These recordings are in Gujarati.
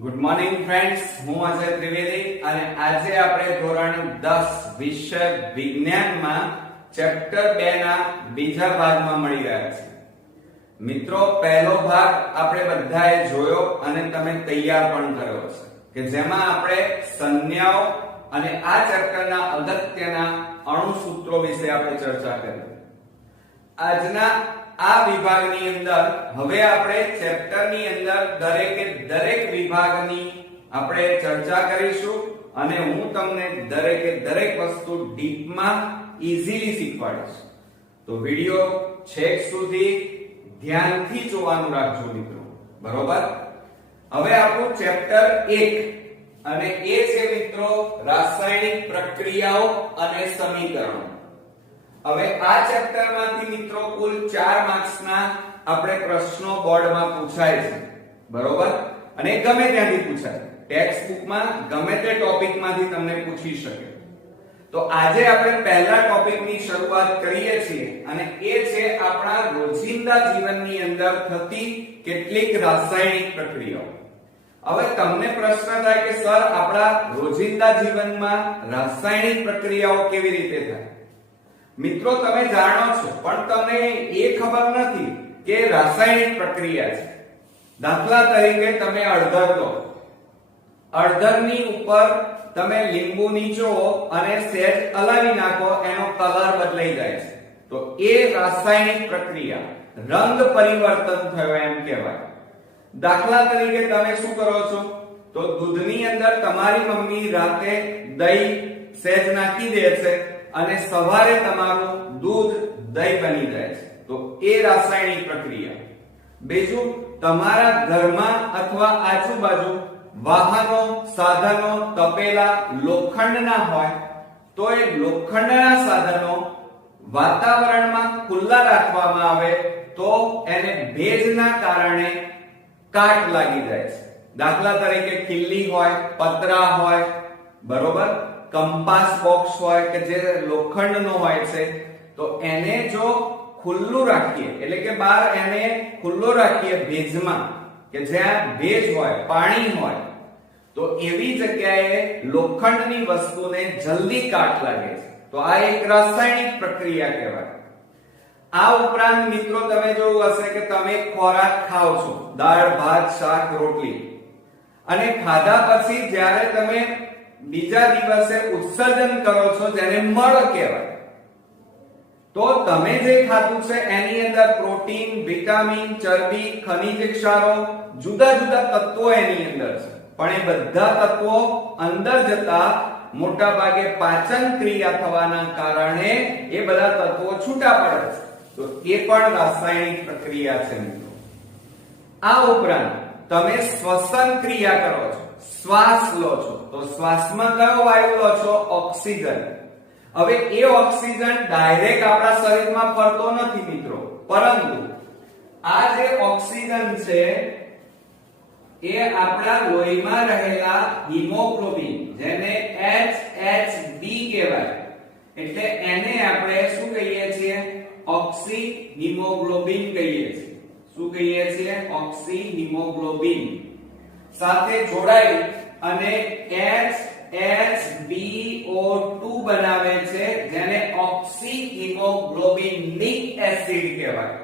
ગુડ મોર્નિંગ ફ્રેન્ડ્સ, હું અજય ત્રિવેદી અને આજે આપણે ધોરણ 10 વિષય વિજ્ઞાનમાં ચેપ્ટર 2 ના બીજા ભાગમાં મળી રહ્યા છીએ. મિત્રો, પહેલો ભાગ આપણે બધાએ જોયો અને તમે તૈયાર પણ કર્યો છે કે જેમાં આપણે સંજ્ઞાઓ અને આ ચેપ્ટરના અગત્યના અણુસૂત્રો વિશે આપણે ચર્ચા કરી. આજના આ વિભાગની અંદર હવે આપણે ચેપ્ટરની અંદર દરેકે દરેક વિભાગની આપણે ચર્ચા કરીશું અને હું તમને દરેકે દરેક વસ્તુ ડીપમાં ઈઝીલી શીખવાડીશ. તો વિડિયો છેક સુધી ધ્યાનથી જોવાનું રાખજો મિત્રો, બરોબર? હવે આપણું ચેપ્ટર 1 અને એ છે મિત્રો રાસાયણિક પ્રક્રિયાઓ અને સમીકરણો. હવે આ ચેપ્ટરમાંથી મિત્રો કુલ 4 માર્ક્સના આપણે પ્રશ્નો બોર્ડમાં પૂછાય છે, બરોબર? અને ગમે ત્યાંથી પૂછાય, ટેક્સ્ટ બુકમાં ગમે તે ટોપિકમાંથી તમને પૂછી શકે. તો આજે આપણે પહેલા ટોપિકની શરૂઆત કરીએ છીએ અને એ છે આપણા રોજિંદા જીવનની અંદર થતી કેટલીક રાસાયણિક પ્રક્રિયાઓ. હવે તમને પ્રશ્ન થાય કે સર, આપણા રોજિંદા જીવનમાં રાસાયણિક પ્રક્રિયાઓ કેવી રીતે થાય? મિત્રો, તમે જાણો છો પણ તમને એ ખબર નથી કે રાસાયણિક પ્રક્રિયા છે. દાખલા તરીકે તમે હળદર લો, હળદરની ઉપર તમે લીંબુ નીચો અને સહેજ હલાવી નાખો, એનો કલર બદલાઈ જાય છે. તો એ રાસાયણિક પ્રક્રિયા, રંગ પરિવર્તન થયો એમ કહેવાય. દાખલા તરીકે તમે શું કરો છો? તો દૂધની અંદર તમારી મમ્મી રાતે દહીં સહેજ નાખી દે છે અને સવારે તમારું દૂધ દહીં બની જાય છે. તો એ રાસાયણિક પ્રક્રિયા. બીજું, તમારા ઘરમાં અથવા આજુબાજુ વાહનો, સાધનો, તપેલા લોખંડના હોય તો એ લોખંડના સાધનો વાતાવરણમાં ખુલ્લા રાખવામાં આવે તો એને ભેજના કારણે કાટ લાગી જાય છે. દાખલા તરીકે ખીલ્લી હોય, પતરા હોય, બરોબર? કંપાસ બોક્સ હોય કે જે લોખંડનો હોય છે, તો એને જો ખુલ્લું રાખીએ, એટલે કે બહાર એને ખુલ્લો રાખીએ ભેજમાં, કે જ્યાં ભેજ હોય, પાણી હોય, તો એવી જગ્યાએ લોખંડની વસ્તુને જલ્દી કાટ લાગે છે. તો આ એક રાસાયણિક પ્રક્રિયા કહેવાય. આ ઉપરાંત મિત્રો તમે જોયું હશે કે તમે ખોરાક ખાઓ છો, દાળ, ભાત, શાક, રોટલી, અને ખાધા પછી જ્યારે તમે બીજા દિવસે ઉત્સર્જન કરો છો જેને મળ કહેવાય, તો તમે જે ખાધું છે એની અંદર પ્રોટીન, વિટામિન, ચરબી, ખનિજ ક્ષારો, જુદા જુદા તત્વો એની અંદર છે. પણ એ બધા તત્વો અંદર જતા મોટા ભાગે પાચન ક્રિયા થવાના કારણે એ બધા તત્વો છૂટા પડે છે. તો એ પણ રાસાયણિક પ્રક્રિયા છે મિત્રો. આ ઉપરાંત તમે શ્વસન ક્રિયા કરો છો, શ્વાસ લો છો, તો શ્વાસમાં કયો વાયુ લો છો? ઓક્સિજન. હવે એ ઓક્સિજન ડાયરેક્ટ આપણા શરીરમાં ફરતો નથી મિત્રો, પરંતુ આ જે ઓક્સિજન છે એ આપણા લોહીમાં રહેલા હિમોગ્લોબિન, જેને HHB કહેવાય, એટલે એને આપણે શું કહીએ છીએ? ઓક્સી હિમોગ્લોબિન કહીએ છીએ. શું કહીએ છીએ? ઓક્સી હિમોગ્લોબિન સાથે જોડાઈ અને HHBO2 બનાવે છે, જેને ઓક્સી હિમોગ્લોબિનિક એસિડ કહેવાય.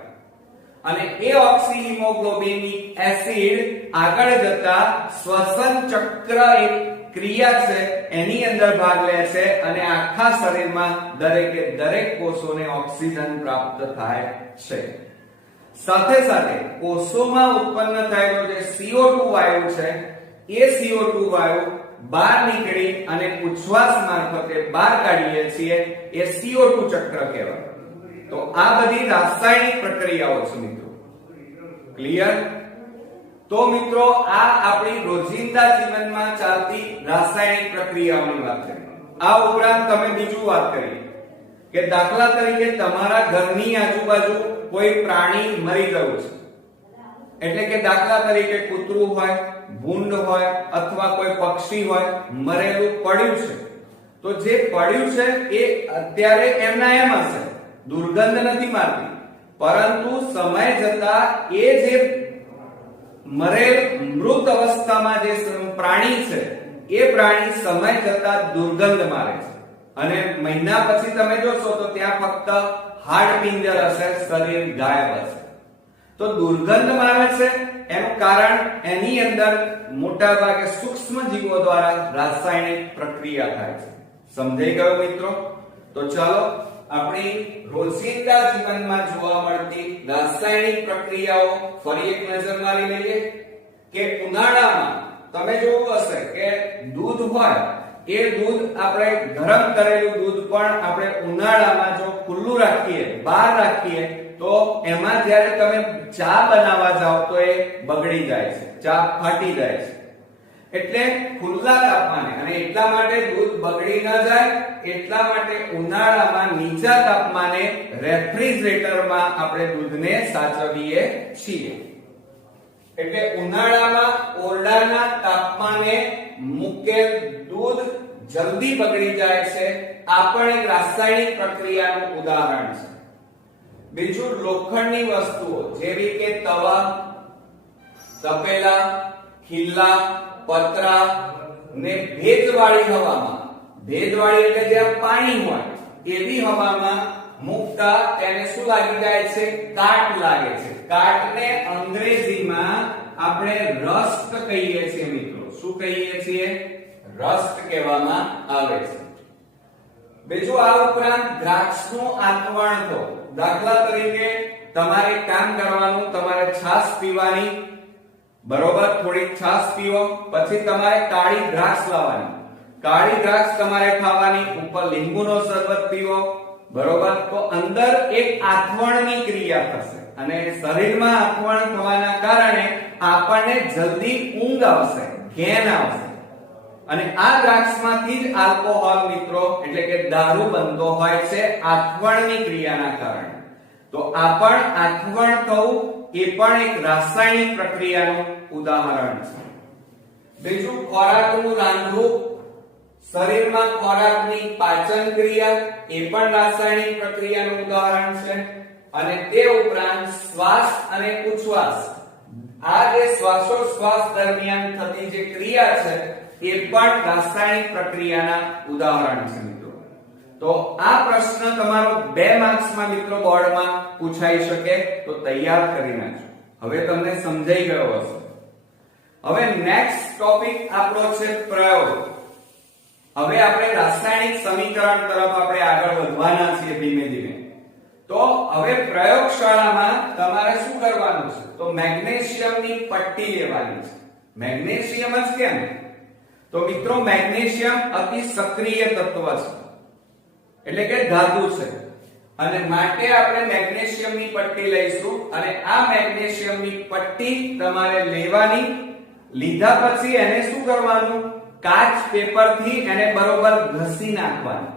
અને એ ઓક્સી હિમોગ્લોબિનિક એસિડ આગળ જતા શ્વસન ચક્ર એક ક્રિયા છે એની અંદર ભાગ લે છે અને આખા શરીરમાં દરેકે દરેક કોષોને ઓક્સિજન પ્રાપ્ત થાય છે. સાથે સાથે કોષોમાં ઉત્પન્ન થયેલો જે CO2 વાયુ છે, એ CO2 વાયુ બહાર નીકળી અને ઉચ્છ્વાસ મારફતે બહાર કાઢીએ છીએ, એ CO2 ચક્ર કહેવાય. તો આ બધી રાસાયણિક પ્રક્રિયાઓ છે મિત્રો. ક્લિયર? તો મિત્રો, આ આપણી રોજિંદા જીવનમાં ચાલતી રાસાયણિક પ્રક્રિયાઓની વાત કરી. આ ઉપરાંત તમે બીજું વાત કરી કે દાખલા તરીકે તમારા ઘરની આજુબાજુ કોઈ પ્રાણી મરી ગયું છે, એટલે કે દાખલા તરીકે કૂતરું હોય, ભૂંડ હોય અથવા કોઈ પક્ષી હોય, મરેલું પડ્યું છે. તો જે પડ્યું છે એ અત્યારે એમના એમ હશે, દુર્ગંધ નથી મારતી, પરંતુ સમય જતા એ જે મરેલ મૃત અવસ્થામાં જે પ્રાણી છે એ પ્રાણી સમય જતા દુર્ગંધ મારે છે અને મહિના પછી તમે જોશો તો ત્યાં ફક્ત હાડપિંજર હશે, શરીર ગાયબ હશે. તો દુર્ગંધ મારે છે એનું કારણ એની અંદર મોટા ભાગે સૂક્ષ્મ જીવો દ્વારા રાસાયણિક પ્રક્રિયા થાય છે. સમજાઈ ગયું મિત્રો? તો ચાલો આપણી રોજિંદા જીવનમાં જોવા મળતી રાસાયણિક પ્રક્રિયાઓ ફરી એક નજર મારી લઈએ. કે ઉનાળામાં તમે જોયું હશે કે દૂધ હોય એ દૂધ આપણે ગરમ કરેલું દૂધ પણ આપણે ઉનાળામાં જો ખુલ્લું રાખીએ, બહાર રાખીએ તો એમાં જ્યારે તમે ચા બનાવવા જાઓ તો એ બગડી જાય છે, ચા ફાટી જાય છે. એટલે ખુલ્લા તાપમાને, અને એટલા માટે દૂધ બગડી ન જાય એટલા માટે ઉનાળામાં નીચા તાપમાને રેફ્રિજરેટરમાં આપણે દૂધને સાચવીએ છીએ. એટલે ઉનાળામાં ઓરડાના તાપમાને મૂકેલ દૂધ જલ્દી બગડી જાય છે. આ પણ એક રાસાયણિક પ્રક્રિયાનું ઉદાહરણ છે. બીજું લોખંડની વસ્તુઓ જેવી કે તવા, તપેલા, ખીલ્લા, પતરા ને ભેજવાળી હવામાં, ભેજવાળી એટલે જ્યાં પાણી હોય એવી હવામાં મૂકતા તેને શું લાગી જાય છે? કાટ લાગે છે. કાટને અંગ્રેજીમાં આપણે રસ્ટ કહીએ છીએ મિત્રો. શું કહીએ છીએ? રસ્ટ કહેવામાં આવે છે. બીજું આ ઉપરાંત દ્રાક્ષનું આથવણ તો, દાખલા તરીકે તમારે કામ કરવાનું, તમારે છાશ પીવાની, બરોબર? થોડી છાશ પીવો, પછી તમારે કાળી દ્રાક્ષ લાવવાની, કાળી દ્રાક્ષ તમારે ખાવાની, ઉપર લીંબુનો શરબત પીવો, બરોબર? તો અંદર એક આથવણની ક્રિયા થશે અને શરીરમાં આથવણ થવાના કારણે આપણને જલ્દી ઊંઘ આવશે, ઘેન આવશે. અને આ દ્રાક્ષમાંથી જ આલ્કોહોલ મિત્રો એટલે કે દારૂ બનતો હોય છે આથવણની ક્રિયાના કારણે. તો આ પણ આથવણ થવું એ પણ એક રાસાયણિક પ્રક્રિયાનું ઉદાહરણ છે. બીજું ખોરાકનું રાંધવું, શરીરમાં ખોરાકની પાચન ક્રિયા એ પણ રાસાયણિક પ્રક્રિયાનું ઉદાહરણ છે. અને તે ઉપરાંત શ્વાસ અને ઉચ્છ્વાસ, આ જે શ્વાસોશ્વાસ દરમિયાન થતી જે ક્રિયા છે એ પણ રાસાયણિક પ્રક્રિયાના ઉદાહરણ છે મિત્રો. તો આ પ્રશ્ન તમારો 2 માર્ક્સમાં મિત્રો બોર્ડમાં પૂછાઈ શકે તો તૈયાર કરી નાખજો. હવે તમને સમજાઈ ગયો હશે. હવે નેક્સ્ટ ટોપિક આપણો છે પ્રયોગ. હવે આપણે રાસાયણિક સમીકરણ તરફ આપણે આગળ વધવાના છીએ ધીમે ધીમે. તો હવે પ્રયોગશાળામાં તમારે શું કરવાનું છે? તો મેગ્નેશિયમની પટ્ટી લેવાની છે. મેગ્નેશિયમ જ કેમ? તો મિત્રો મેગ્નેશિયમ અતિ સક્રિય તત્વ છે, એટલે કે ધાતુ છે, અને માટે આપણે મેગ્નેશિયમની પટ્ટી લઈશું. અને આ મેગ્નેશિયમની પટ્ટી તમારે લેવાની. લીધા પછી એને શું કરવાનું? કાચ પેપરથી એને બરોબર ઘસી નાખવાનું.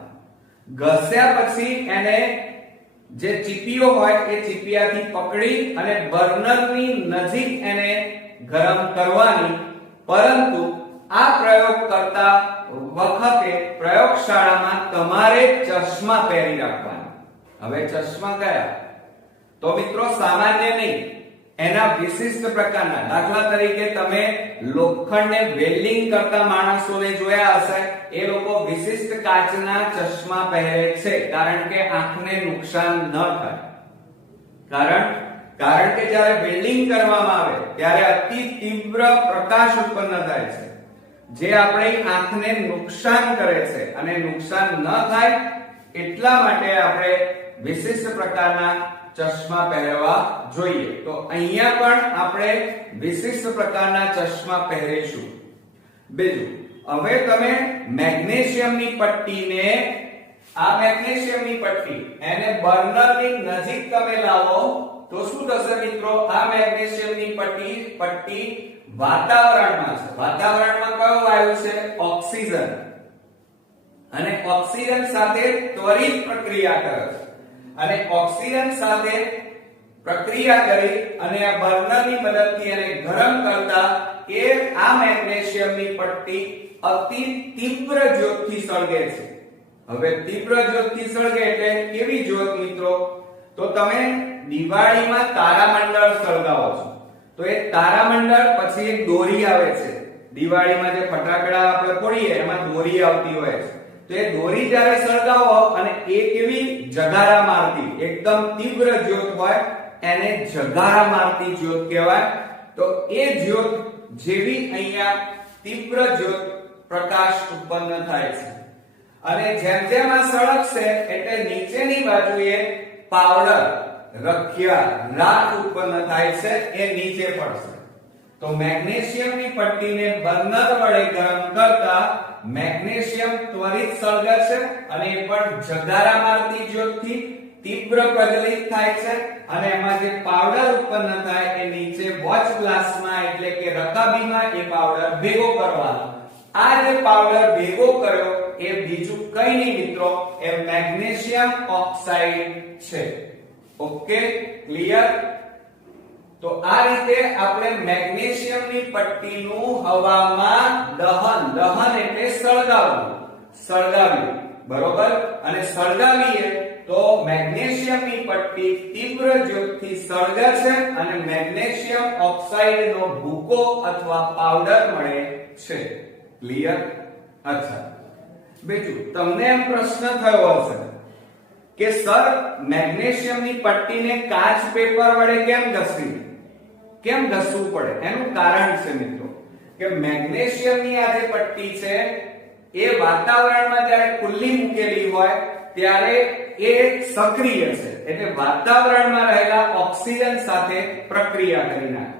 ઘસ્યા પછી એને જે ચીપીઓ હોય એ ચીપિયાથી પકડી અને બર્નરની નજીક એને ગરમ કરવાની. પરંતુ આ પ્રયોગ કરતા વખતે પ્રયોગશાળામાં તમારે ચશ્મા પહેરી રાખવાના. હવે ચશ્મા કયા? તો મિત્રો સામાન્ય નહીં, એના વિશિષ્ટ પ્રકારના. દાખલા તરીકે તમે લોખંડને વેલ્ડિંગ કરતા માણસોને જોયા હશે, એ લોકો વિશિષ્ટ કાચના ચશ્મા પહેરે છે કારણ કે આંખને નુકસાન ન થાય. કારણ કે જ્યારે વેલ્ડિંગ કરવામાં આવે ત્યારે અતિ તીવ્ર પ્રકાશ ઉત્પન્ન થાય છે જે આપણી આંખને નુકસાન કરે છે, અને નુકસાન ન થાય એટલા માટે આપણે વિશિષ્ટ પ્રકારના ચશ્મા પહેરવા જોઈએ. તો અહીંયા પણ આપણે વિશિષ્ટ પ્રકારના ચશ્મા પહેરીશું. બીજું, હવે તમે મેગ્નેશિયમની પટ્ટીને, આ મેગ્નેશિયમની પટ્ટી એને બર્નરની નજીક તમે લાવો તો શું થશે મિત્રો? આ મેગ્નેશિયમની પટ્ટી વાતાવરણમાં છે. વાતાવરણમાં કયો વાયુ છે? ઓક્સિજન. અને ઓક્સિજન સાથે ત્વરિત પ્રક્રિયા કરે છે. અને ઓક્સિજન સાથે પ્રક્રિયા કરી અને આ બર્નરની મદદથી એને ગરમ કરતા એ આ મેગ્નેશિયમની પટ્ટી અતિ તીવ્ર જ્યોતથી સળગે છે. હવે તીવ્ર જ્યોતથી સળગે એટલે કેવી જ્યોત મિત્રો? તો તમે દિવાળીમાં તારામંડળ સળગાવો છો તો એ તારામંડળ પછી એક દોરી આવે છે. દિવાળીમાં જે ફટાકડા આપણે ફોડીએ એમાં દોરી આવતી હોય છે. તો એ દોરી જ્યારે સળગાવો અને એ કેવી જગારા મારતી એકદમ તીવ્ર જ્યોત હોય એને જગારા મારતી જ્યોત કહેવાય. તો એ જ્યોત જેવી અહીંયા તીવ્ર જ્યોત પ્રકાશ ઉત્પન્ન થાય છે. અને જેમ જેમ આ સળગશે એટલે નીચેની બાજુએ પાવડર રખિયા રાખ ઉત્પન્ન થાય છે એ નીચે પડશે. તો મેગ્નેશિયમની પટ્ટીને બર્નર વડે ગરમ કરતા મેગ્નેશિયમ ત્વરિત સળગે છે અને એ પણ જગારા મારતી જ્યોતથી તીવ્ર પ્રજ્વલિત થાય છે અને એમાં જે પાવડર ઉત્પન્ન થાય એ નીચે વોચ ગ્લાસમાં એટલે કે રકાબીમાં એ પાવડર ભેગો કરવાનો. આ જે પાવડર ભેગો કર્યો એ બીજું કઈ નહીં મિત્રો, એ મેગ્નેશિયમ ઓક્સાઇડ છે. Okay, clear? તો આ રીતે આપણે મેગ્નેશિયમની પટ્ટીનું હવામાં દહન એટલે સળગાવ્યું બરોબર. અને સળગાવીએ તો મેગ્નેશિયમની પટ્ટી તીવ્ર જ્યોતથી સળગે છે અને મેગ્નેશિયમ ઓક્સાઇડનો ભૂકો અથવા પાવડર મળે છે. ક્લિયર? અચ્છા, બીજું તમને એમ પ્રશ્ન થયો હશે કે સર મેગ્નેશિયમની પટ્ટીને કાચ પેપર વડે કેમ ઘસવું પડે? એનું કારણ છે મિત્રો કે મેગ્નેશિયમની આ જે પટ્ટી છે એ વાતાવરણમાં જ્યારે ખુલ્લી મૂકેલી હોય ત્યારે એ સક્રિય છે એટલે વાતાવરણમાં રહેલા ઓક્સિજન સાથે પ્રક્રિયા કરી નાખે.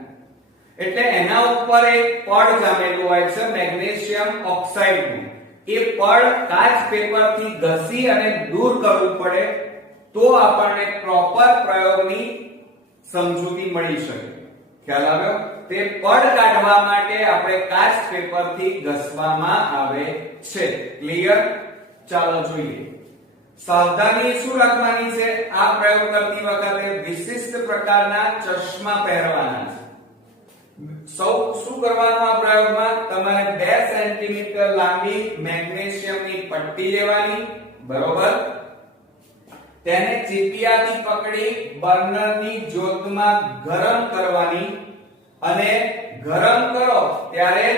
એટલે એના ઉપર એક પડ જામેલું હોય છે મેગ્નેશિયમ ઓક્સાઇડનું. એ પડ કાચ પેપરથી ઘસી અને દૂર કરવું પડે તો આપણને પ્રોપર પ્રયોગની સમજૂતી મળી શકે. ખ્યાલ આવ્યો? તે પડ કાઢવા માટે આપણે કાચ પેપરથી ઘસવામાં આવે છે. ક્લિયર? ચાલો જોઈએ. સાવધાની શું રાખવાની છે? આ પ્રયોગ કરતી વખતે વિશિષ્ટ પ્રકારના ચશ્મા પહેરવાના છે. શું કરવાનું આ પ્રયોગમાં? તમારે 2 સેન્ટીમીટર લાંબી મેગ્નેશિયમની પટ્ટી લેવાની બરોબર. તેને ચીપિયાથી પકડી બર્નરની જ્યોતમાં ગરમ કરવાની અને ગરમ કરો ત્યારે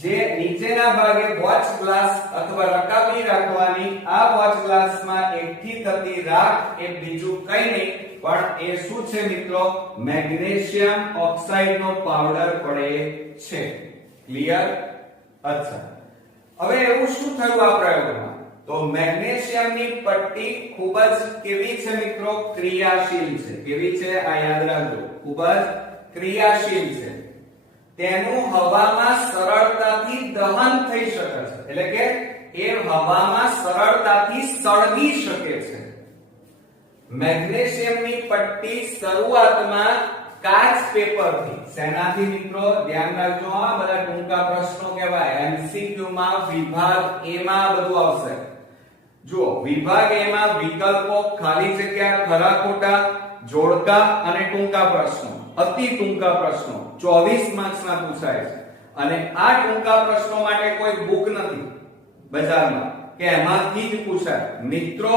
જે નીચેના ભાગે વોચ ગ્લાસ અથવા રકાબી રાખવાની. આ વોચ ગ્લાસમાં એકઠી થતી રાખ એ બીજું કંઈ નહીં પણ એ શું છે મિત્રો? મેગ્નેશિયમ ઓક્સાઇડનો પાવડર પડે છે. ક્લિયર? અચ્છા, હવે એવું શું થયું આ પ્રયોગમાં? તો મેગ્નેશિયમની પટ્ટી ખૂબ જ કેવી છે મિત્રો? ક્રિયાશીલ છે. કેવી છે? આ યાદ રાખજો, ખૂબ જ ક્રિયાશીલ છે. તેનું હવામાં સરળતાથી દહન થઈ શકે છે એટલે કે એ હવામાં સરળતાથી સળગી શકે છે. મેગ્નેશિયમની પટ્ટી શરૂઆતમાં કાચ પેપરથી. શેનાથી મિત્રો? ધ્યાન રાખજો, આ બધા ટૂંકા પ્રશ્નો કહેવાય. એમસીક્યુ માં વિભાગ એ માં બધું આવશે. જુઓ, વિભાગ એ માં વિકલ્પો, ખાલી જગ્યા, ખરા ખોટા, જોડકા અને ટૂંકા પ્રશ્નો. અતિ ટૂંકા પ્રશ્નો 24 માર્ક્સના પૂછાય છે. અને આ ટૂંકા પ્રશ્નો માટે કોઈ બુક નથી બજારમાં કે એમાંથી જ પૂછાય. મિત્રો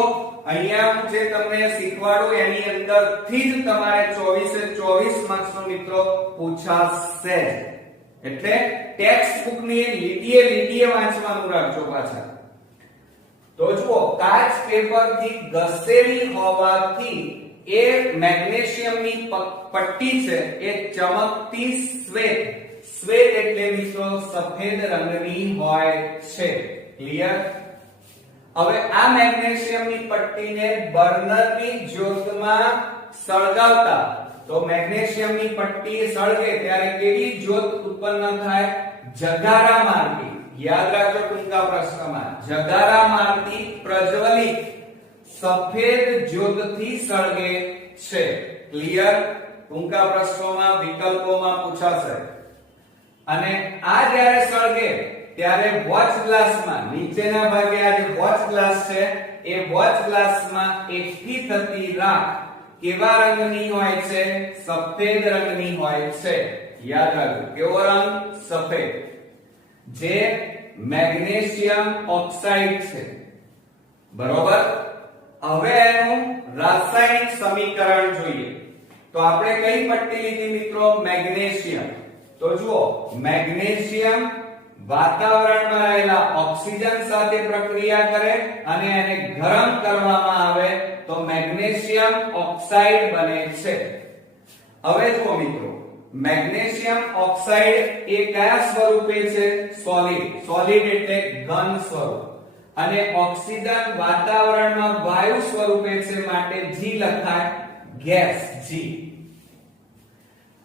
અહીંયા હું જે તમને શીખવાડું એની અંદરથી જ તમારે 24 માર્ક્સનો મિત્રો પૂછાશે. એટલે ટેક્સ્ટ બુકની લીટીએ વાંચવાનું રાખજો પાછા. તો જુઓ, કાચ પેપરથી ઘસેલી હોવાથી એ મેગ્નેશિયમની પટ્ટી છે એ ચમકતી શ્વેત એટલે મિત્રો સફેદ રંગની હોય છે. ક્લિયર? હવે આ મેગ્નેશિયમની પટ્ટીને બર્નરની જ્યોતમાં સળગાવતા તો મેગ્નેશિયમની પટ્ટી સળગે ત્યારે કેવી જ્યોત ઉત્પન્ન થાય? જગારા મારતી. યાદ રાખજો ટૂંકા પ્રશ્નમાં, જગારા મારતી પ્રજ્વલિત સફેદ જ્યોતથી સળગે છે. ક્લિયર? ટૂંકા પ્રશ્નોમાં વિકલ્પોમાં પૂછાશે. અને આ જ્યારે સળગે ત્યારે વોચ ગ્લાસમાં નીચેના ભાગે આ જે વોચ ગ્લાસ છે એ વોચ ગ્લાસમાં એકઠી થતી રાખ કેવા રંગની હોય છે? સફેદ રંગની હોય છે. યાદ રાખજો, કેવો રંગ? સફેદ. જે મેગ્નેશિયમ ઓક્સાઇડ છે બરોબર. હવે એનું રાસાયણિક સમીકરણ જોઈએ. તો આપણે કઈ પટ્ટી લીધી મિત્રો? મેગ્નેશિયમ. તો જુઓ, મેગ્નેશિયમ વાતાવરણમાં રહેલા ઓક્સિજન સાથે પ્રક્રિયા કરે અને એને ગરમ કરવામાં આવે તો મેગ્નેશિયમ ઓક્સાઇડ બને છે. હવે જુઓ મિત્રો, મેગ્નેશિયમ ઓક્સાઇડ એ કયા સ્વરૂપે છે? સોલિડ. સોલિડ એટલે ઘન સ્વરૂપ. અને ઓક્સિજન વાતાવરણમાં વાયુ સ્વરૂપે છે માટે G લખાય, ગેસ G.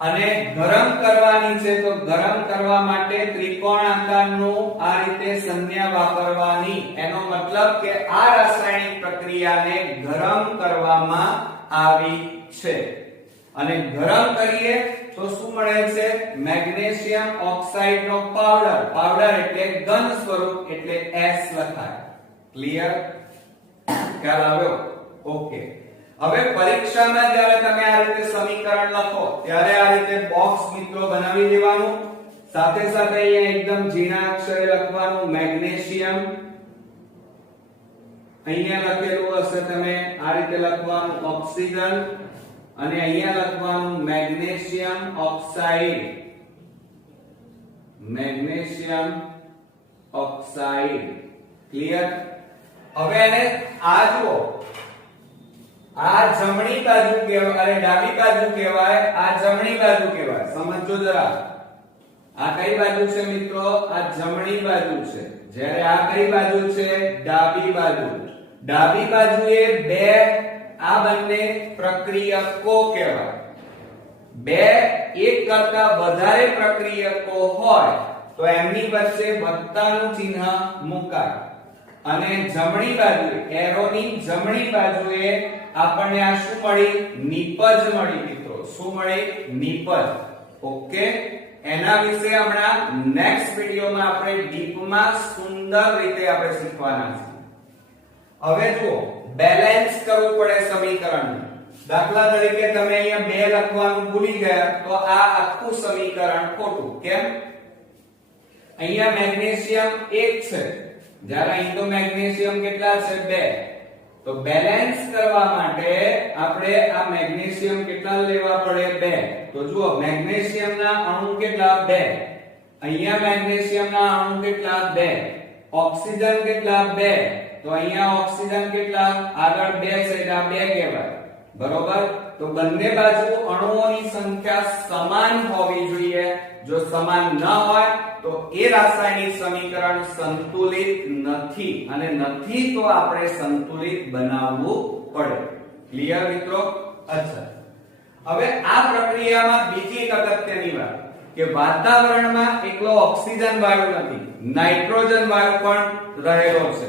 અને ગરમ કરવાની છે તો ગરમ કરવા માટે ત્રિકોણ આકારનું આ રીતે સંજ્ઞા વાપરવાની. એનો મતલબ કે આ રાસાયણિક પ્રક્રિયાને ગરમ કરવામાં આવી છે. અને ગરમ કરીએ તો શું મળે છે? મેગ્નેશિયમ ઓક્સાઇડ નો પાવડર. પાવડર એટલે ઘન સ્વરૂપ એટલે S લખાય. ક્લિયર? ખ્યાલ આવ્યો? ઓકે. હવે પરીક્ષામાં જ્યારે તમે આ રીતે સમીકરણ લખો ત્યારે આ રીતે બોક્સ મિત્રો બનાવી દેવાનું. સાથે સાથે અહીંયા એકદમ ઝીણા અક્ષરે લખવાનું મેગ્નેશિયમ. અહીંયા લખેલું હશે તમે આ રીતે લખવાનું ઓક્સિજન અને અહીંયા લખવાનું magnesium oxide. Magnesium oxide. Clear? હવે એને આ જુઓ, આ જમણી બાજુ કહેવાય અને ડાબી બાજુ કહેવાય. આ જમણી બાજુ કહેવાય. સમજો જરા. આ કઈ બાજુ છે મિત્રો? આ જમણી બાજુ છે. જ્યારે આ કઈ બાજુ છે? ડાબી બાજુ. ડાબી બાજુએ બે આ બંને પ્રક્રિયકો કહેવાય. બે એક કરતા વધારે પ્રક્રિયકો હોય તો એમની વચ્ચે વત્તાનું ચિહ્ન મુકાય. અને જમણી બાજુએ એરોની જમણી બાજુએ આપણને આ શું મળી? નિપજ મળી મિત્રો. શું મળી? નિપજ. ઓકે. એના વિશે હમણાં નેક્સ્ટ વિડિયોમાં આપણે ડીપમાં સુંદર રીતે આપણે શીખવાના છે. હવે જુઓ, બેલેન્સ કરવું પડે સમીકરણને. દાખલા તરીકે તમે અહીંયા 2 લખવાનું ભૂલી ગયા તો આ આખું સમીકરણ ખોટું. કેમ? અહીંયા મેગ્નેશિયમ 1 છે, જ્યારે અહીં તો મેગ્નેશિયમ કેટલા છે? 2. તો બેલેન્સ કરવા માટે આપણે આ મેગ્નેશિયમ કેટલા લેવા પડે? 2. તો જુઓ, મેગ્નેશિયમના અણુ કેટલા? 2. અહીંયા મેગ્નેશિયમના અણુ કેટલા? 2. ઓક્સિજન કેટલા? 2. તો અહીંયા ઓક્સિજન કેટલા? આગળ 2 છે એટલે આ 2 કહેવાય. બરોબર? તો બંને બાજુ અણુઓની સંખ્યા સમાન હોવી જોઈએ. જો સમાન ન હોય તો એ રાસાયણિક સમીકરણ સંતુલિત નથી, અને નથી તો આપણે સંતુલિત બનાવવું પડે. ક્લિયર મિત્રો? અચ્છા, હવે આ પ્રક્રિયામાં બીજી એક અગત્યની વાત કે વાતાવરણમાં એકલો ઓક્સિજન વાયુ નથી, નાઇટ્રોજન વાયુ પણ રહેલો છે.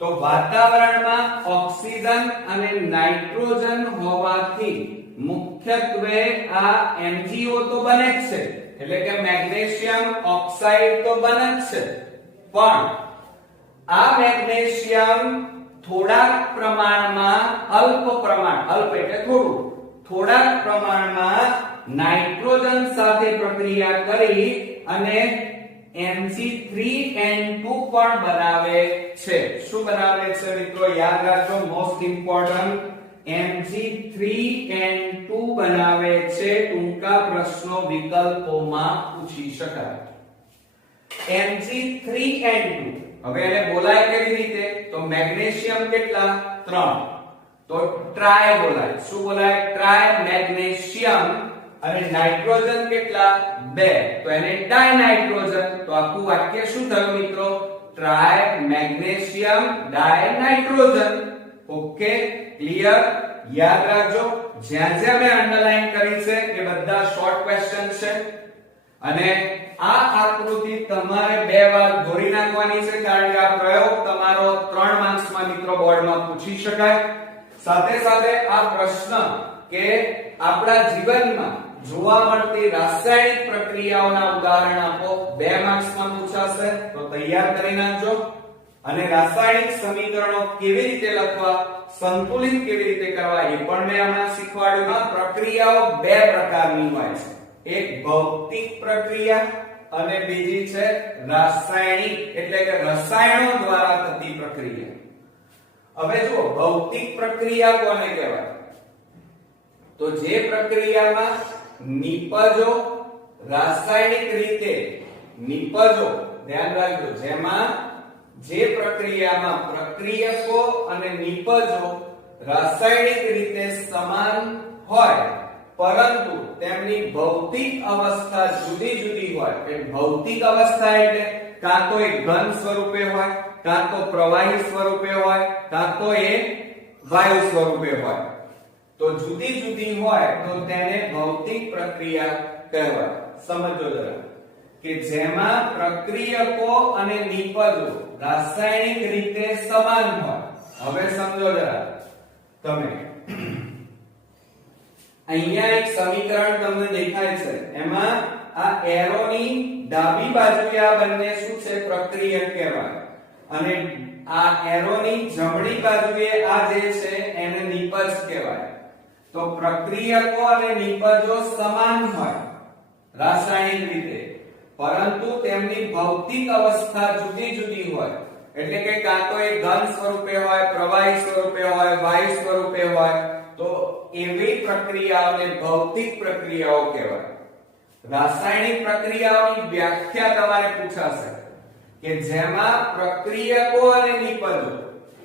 તો વાતાવરણમાં ઓક્સિજન અને નાઇટ્રોજન હોવાથી મુખ્યત્વે આ MgO તો બને જ છે, એટલે કે મેગ્નેશિયમ ઓક્સાઇડ તો બને જ છે. પણ આ મેગ્નેશિયમ થોડાક પ્રમાણમાં અલ્પ એટલે થોડાક પ્રમાણમાં નાઇટ્રોજન સાથે પ્રક્રિયા કરી અને Mg3N2 પણ બનાવે છે. શું બનાવે છે મિત્રો? યાદ રાખજો, મોસ્ટ ઇમ્પોર્ટન્ટ. Mg3N2 બનાવે છે. ટૂંકા પ્રશ્નો વિકલ્પોમાં પૂછી શકાય. Mg3N2 હવે એને બોલાય કેવી રીતે? તો મેગ્નેશિયમ કેટલા? 3. તો ટ્રાય બોલાય. શું બોલાય? Try magnesium. અને નાઇટ્રોજન કેટલા? 2. તો એને ડાયનાઇટ્રોજન. તો આખું વાક્ય શું થયું મિત્રો? Tri magnesium dinitrogen. Okay, clear? યાદ રાખજો, જ્યાં જ્યાં મેં અંડરલાઈન કરી છે એ બધા શોર્ટ ક્વેશ્ચન છે. અને આ આકૃતિ તમારે 2 વાર દોરી નાખવાની છે, કારણ કે આ પ્રયોગ તમારો 3 માર્ક્સમાં મિત્રો બોર્ડમાં પૂછી શકાય. સાથે સાથે આ પ્રશ્ન કે આપણા જીવનમાં જોવા મળતી રાસાયણિક પ્રક્રિયાઓના ઉદાહરણ આપો, 2 માર્ક્સમાં પૂછાશે. તો તૈયાર કરી નાખજો. અને રાસાયણિક સમીકરણો કેવી રીતે લખવા, સંતુલિત કેવી રીતે કરવા એ પણ મેં હમણાં શીખવાડ્યું. પ્રક્રિયાઓ 2 પ્રકારની હોય છે. એક ભૌતિક પ્રક્રિયા અને બીજી છે રાસાયણિક, એટલે કે રસાયણો દ્વારા થતી પ્રક્રિયા. હવે જુઓ, ભૌતિક પ્રક્રિયા કોને કહેવાય? તો જે પ્રક્રિયામાં નિપજો રાસાયણિક રીતે નિપજો ધ્યાન રાખજો, જેમાં જે પ્રક્રિયામાં પ્રક્રિયકો અને નિપજો રાસાયણિક રીતે સમાન હોય પરંતુ તેમની ભૌતિક અવસ્થા જુદી જુદી હોય. કે ભૌતિક અવસ્થા એટલે કાં તો એ ઘન સ્વરૂપે હોય, કાં તો પ્રવાહી સ્વરૂપે હોય, કાં તો એ વાયુ સ્વરૂપે હોય. તો જુદી જુદી હોય તો તેને ભૌતિક પ્રક્રિયા કહેવાય. સમજો જરા કે જેમાં પ્રક્રિયકો અને નિપજો રાસાયણિક રીતે સમાન હોય. હવે સમજો જરા તમે અહીંયા એક સમીકરણ તમને દેખાય છે, એમાં આ એરોની ડાબી બાજુએ આ બંને શું છે? પ્રક્રિયક કહેવાય, અને આ એરોની જમણી બાજુએ આ જે છે એને નિપજ કહેવાય. તો પ્રક્રિયકો અને નિપજો સમાન હોય રાસાયણિક રીતે, પરંતુ તેમની ભૌતિક અવસ્થા જુદી જુદી હોય. એટલે કે કાં તો એ ઘન સ્વરૂપે હોય, પ્રવાહી સ્વરૂપે હોય, વાયુ સ્વરૂપે હોય. તો એવી પ્રક્રિયાઓને ભૌતિક પ્રક્રિયાઓ કહેવાય. રાસાયણિક પ્રક્રિયાઓની વ્યાખ્યા તમારે પૂછાશે કે જેમાં પ્રક્રિયકો અને નિપજો,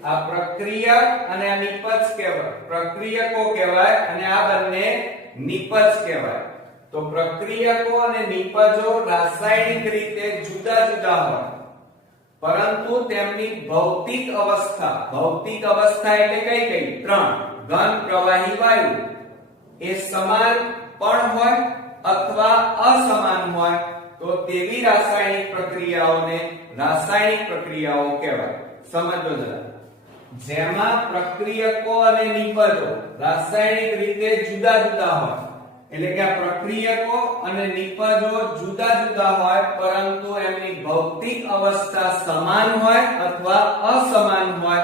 આ પ્રક્રિયક અને આ નિપજ કહેવાય, પ્રક્રિયકો કહેવાય અને આ બંને નિપજ કહેવાય. તો પ્રક્રિયકો અને નિપજો રાસાયણિક રીતે જુદા જુદા હોય પરંતુ તેમની ભૌતિક અવસ્થા એટલે કઈ ત્રણ: ઘન, પ્રવાહી, વાયુ એ સમાન પણ હોય અથવા અસમાન હોય. તો તેવી રાસાયણિક પ્રક્રિયાઓને રાસાયણિક પ્રક્રિયાઓ કહેવાય. સમજો જરા, જેમાં પ્રક્રિયકો અને નિપજો રાસાયણિક રીતે જુદા જુદા હોય, એટલે કે આ પ્રક્રિયકો અને નિપજો જુદા જુદા હોય પરંતુ એમની ભૌતિક અવસ્થા સમાન હોય અથવા અસમાન હોય,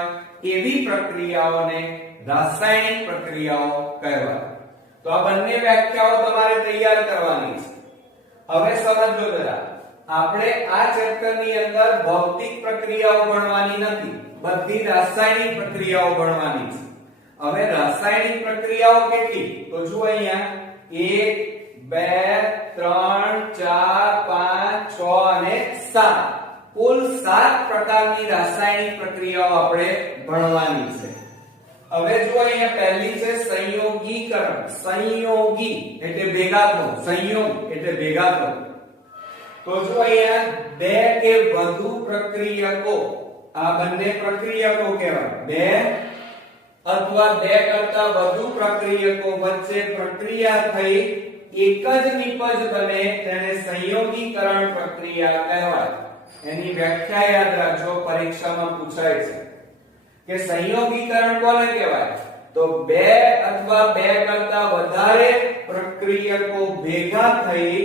એવી પ્રક્રિયાઓને રાસાયણિક પ્રક્રિયાઓ કહેવાય. તો આ બંને વ્યાખ્યાઓ તમારે તૈયાર કરવાની છે. હવે સમજો જરા, આપણે આ ચેપ્ટરની અંદર ભૌતિક પ્રક્રિયાઓ ભણવાની નથી, બધી રાસાયણિક પ્રક્રિયાઓ ભણવાની છે. હવે રાસાયણિક પ્રક્રિયાઓ કેટલી? તો જુઓ અહીંયા 1 2 3 4 5 6 અને 7, કુલ 7 પ્રકારની રાસાયણિક પ્રક્રિયાઓ આપણે ભણવાની છે. હવે જો અહીંયા પહેલી છે સંયોગીકરણ. સંયોગી એટલે ભેગા થવું, સંયોગ એટલે ભેગા થવું. તો જો અહીંયા બે કે વધુ પ્રક્રિયકો, આ બંને પ્રક્રિયકો કહેવાય. બે અથવા બે કરતા વધુ પ્રક્રિયકો વચ્ચે પ્રક્રિયા થઈ એક જ નિપજ બને તેને સંયોગીકરણ પ્રક્રિયા કહેવાય. એની વ્યાખ્યા યાદ રાખજો, પરીક્ષામાં પૂછાય છે કે સંયોગીકરણ કોને કહેવાય? તો બે અથવા બે કરતા વધારે પ્રક્રિયકો ભેગા થઈ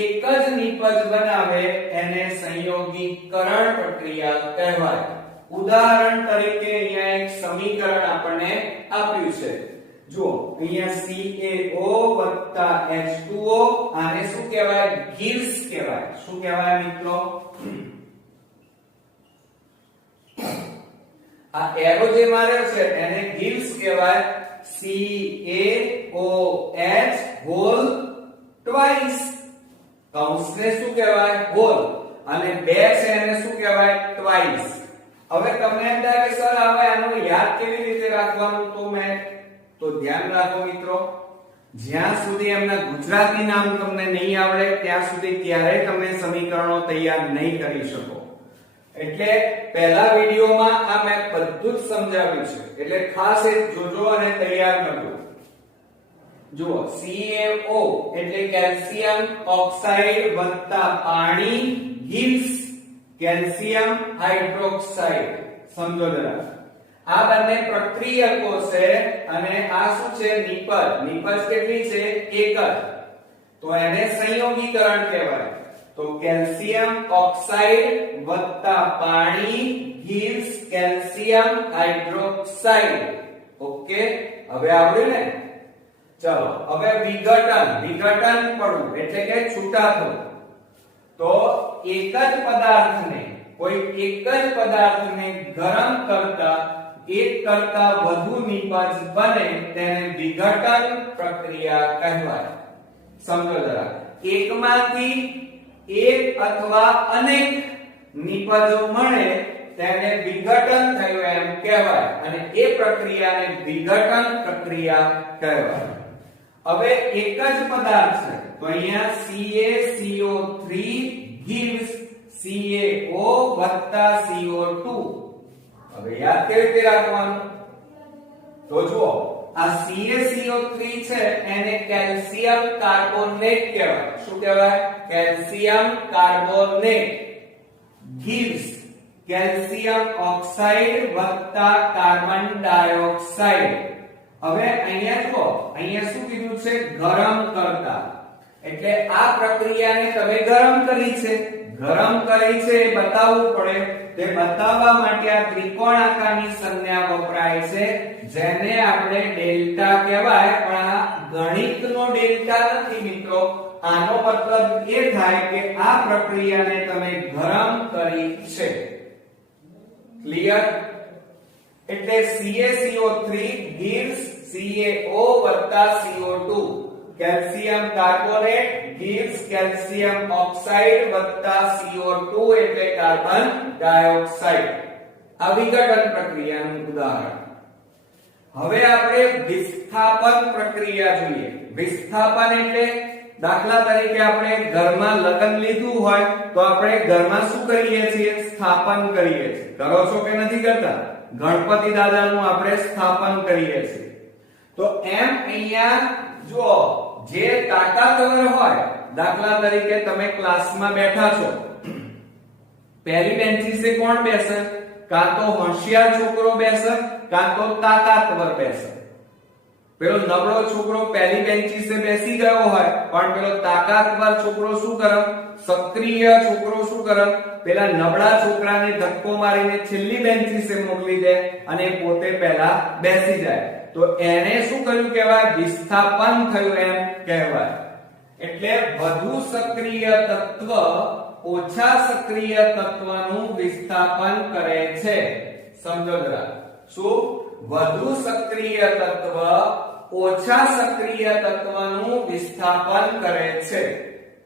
એક જ નિપજ બનાવે એને સંયોગીકરણ પ્રક્રિયા કહેવાય. ઉદાહરણ તરીકે અહીંયા એક સમીકરણ આપણને આપ્યું છે. જુઓ અહીંયા CaO H2O, આને શું કહેવાય? ગિલ્સ કહેવાય. શું કહેવાય મિત્રો? આ એરો જે માર્યો છે એને ગિલ્સ કહેવાય. CaOH હોલ ટ્વાઇસ, કૌંસને શું કહેવાય? હોલ, અને બે છે એને શું કહેવાય? ટ્વાઇસ. હવે તમને એમ થાય કે સર હવે આનું યાદ કેવી રીતે રાખવાનું? તો ધ્યાન રાખો મિત્રો, જ્યાં સુધી એમના ગુજરાતી નામ તમને નહીં આવડે ત્યાં સુધી ક્યારેય તમે સમીકરણો તૈયાર નહીં કરી શકો. એટલે પહેલા વિડિયોમાં આ મેં બધું જ સમજાવ્યું છે, એટલે ખાસ એ જોજો અને તૈયાર કરજો. જુઓ CaO એટલે કેલ્શિયમ ઓક્સાઇડ વત્તા પાણી ગિલ્સ કેલ્શિયમ હાઇડ્રોક્સાઇડ. સમજો જરા, આ બંને પ્રક્રિયકો છે અને આ શું છે? નિપજ. નિપજ કેટલી છે? એક જ. તો એને સંયોગીકરણ કહેવાય. તો કેલ્શિયમ ઓક્સાઇડ વત્તા પાણી ગિવ્સ કેલ્શિયમ હાઇડ્રોક્સાઇડ. ઓકે, હવે આવડ્યું ને? ચલો હવે વિઘટન. વિઘટન પડવું એટલે કે છૂટા થવું. તો એક જ પદાર્થને, કોઈ એક જ પદાર્થને ગરમ કરતા એક કરતા વધુ નિપજ બને તેને વિઘટન પ્રક્રિયા કહેવાય. સમજો જરા, એકમાંથી એક અથવા અનેક નિપજો મળે તેને વિઘટન થયું એમ કહેવાય અને એ પ્રક્રિયાને વિઘટન પ્રક્રિયા કહેવાય. હવે એક જ પદાર્થ છે તો અહીંયા CaCO3 gives CaO CO2. હવે યાદ કેવી રીતે રાખવાનું? તો જુઓ, આ CaCO3 છે એને કેલ્શિયમ કાર્બોનેટ કહેવાય. શું કહેવાય? Calcium carbonate. gives calcium oxide વત્તા કાર્બન ડાયોક્સાઇડ. હવે અહીંયા જુઓ, અહીંયા શું કીધું છે? ગરમ કરતા. એટલે આ પ્રક્રિયાને તમે ગરમ કરી છે. ગરમ કરી છે એ બતાવવું પડે. તે બતાવવા માટે આ ત્રિકોણ આકારની સંજ્ઞા વપરાય છે જેને આપણે ડેલ્ટા કહેવાય. પણ આ ગણિતનો ડેલ્ટા નથી મિત્રો. આનો મતલબ એ થાય કે આ પ્રક્રિયાને તમે ગરમ કરી છે. ક્લિયર? એટલે CaCO3 gives CaO CO2. Calcium carbonate gives calcium oxide વત્તા CO2 એટલે કાર્બન ડાયોક્સાઇડ. આ વિઘટન પ્રક્રિયાનું ઉદાહરણ. હવે આપણે વિસ્થાપન પ્રક્રિયા જોઈએ. વિસ્થાપન એટલે દાખલા તરીકે આપણે ઘરમાં લગ્ન લીધું હોય તો આપણે ઘરમાં શું કરીએ છીએ? સ્થાપન કરીએ છીએ. કરો છો કે નથી કરતા? ગણપતિ દાદાનું આપણે સ્થાપન કરીએ છીએ. તો એમ અહીંયા જો જે તાકાતવર હોય, દાખલા તરીકે તમે ક્લાસમાં બેઠા છો, પહેલી બેન્ચીસે કોણ બેસે? કાં તો હોશિયાર છોકરો બેસે કાં તો તાકાતવર બેસે. પેલો નબળો છોકરો પહેલી બેન્ચીસે બેસી ગયો હોય પણ પેલો તાકાતવર છોકરો શું કરે? સક્રિય છોકરો શું કરે? પેલા નબળા છોકરાને ધક્કો મારીને છેલ્લી બેન્ચીસે મોકલી દે અને પોતે પહેલા બેસી જાય. તો એને શું કર્યું કહેવાય? વિસ્થાપન થયું એમ કહેવાય. એટલે વધુ સક્રિય તત્વ ઓછા સક્રિય તત્વનું વિસ્થાપન કરે છે. સમજો જરા. શું? વધુ સક્રિય તત્વ ઓછા સક્રિય તત્વનું વિસ્થાપન કરે છે.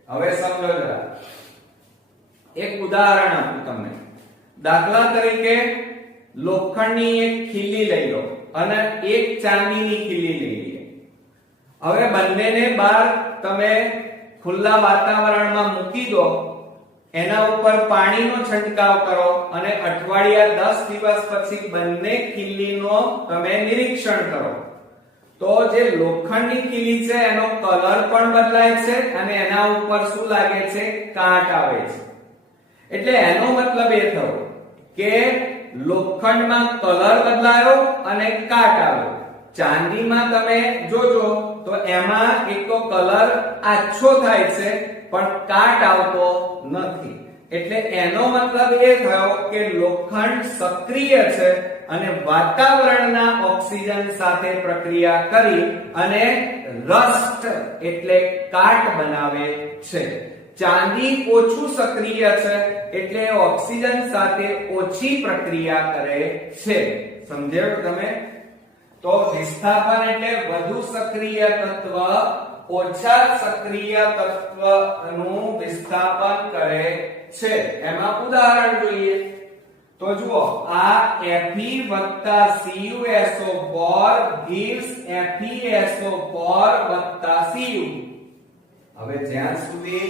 હવે સમજો જરા. એક ઉદાહરણ આપું તમને. દાખલા તરીકે લોખંડની એક ખીલી લઈ લો અને એક ચાંદીની ખીલી લઈ લઈએ. હવે બંનેને બહાર તમે ખુલ્લા વાતાવરણમાં મૂકી દો, એના ઉપર પાણીનો છંટકાવ કરો અને અઠવાડિયા 10 દિવસ પછી બંને ખીલીનો તમે નિરીક્ષણ કરો. તો જે લોખંડની ખીલી છે એનો કલર પણ બદલાય છે અને એના ઉપર શું લાગે છે? કાંટ આવે છે. એટલે એનો મતલબ એ થયો કે લોખંડમાં કલર બદલાયો અને કાટ આવ્યો. ચાંદીમાં તમે જોજો તો એમાં એક તો કલર આછો થાય છે પણ કાટ આવતો નથી. એટલે એનો મતલબ એ થયો કે લોખંડ સક્રિય છે અને વાતાવરણના ઓક્સિજન સાથે પ્રક્રિયા કરી અને રસ્ટ એટલે કાટ બનાવે છે. ચાંદી ઓછું સક્રિય છે એટલે ઓક્સિજન સાથે ઓછી પ્રક્રિયા કરે છે. સમજ્યો તમે? તો વિસ્થાપન એટલે વધુ સક્રિય તત્વ ઓછા સક્રિય તત્વનું વિસ્થાપન કરે છે. એમાં ઉદાહરણ જોઈએ તો જુઓ, આ Fe CuSO બોર gives FeSO બોર Cu. હવે જ્યાં સુધી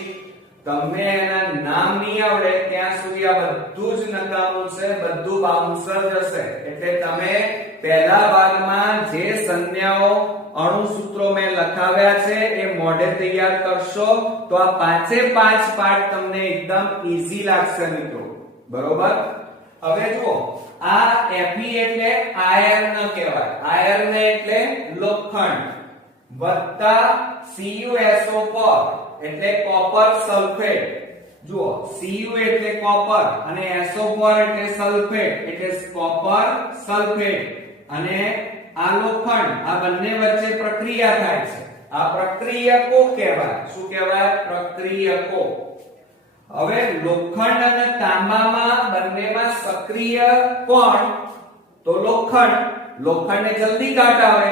તમને એના નામ નહીં આવડે ત્યાં સુધી આ બધું જ નકામું છે, બધું બાઉન્સર જશે. એટલે તમે પહેલા ભાગમાં જે સંજ્ઞાઓ અણુસૂત્રો મેં લખાવ્યા છે એ મોઢે તૈયાર કરશો તો આ 5 પાઠ તમને એકદમ ઈઝી લાગશે મિત્રો. બરોબર? હવે જુઓ, આ Fe એટલે આયર્ન કહેવાય. આયર્ન એટલે લોખંડ વત્તા CuSO4 એટલે કોપર સલ્ફેટ. જુઓ, Cu એટલે કોપર અને SO4 એટલે સલ્ફેટ એટલે કોપર સલ્ફેટ. અને આ લોખંડ, આ બંને વચ્ચે પ્રક્રિયા થાય છે. આ પ્રક્રિયકો કહેવાય. શું કહેવાય? પ્રક્રિયકો. હવે લોખંડ અને તાંબામાં બંનેમાં સક્રિય કોણ? તો લોખંડને જલ્દી કાટ આવે,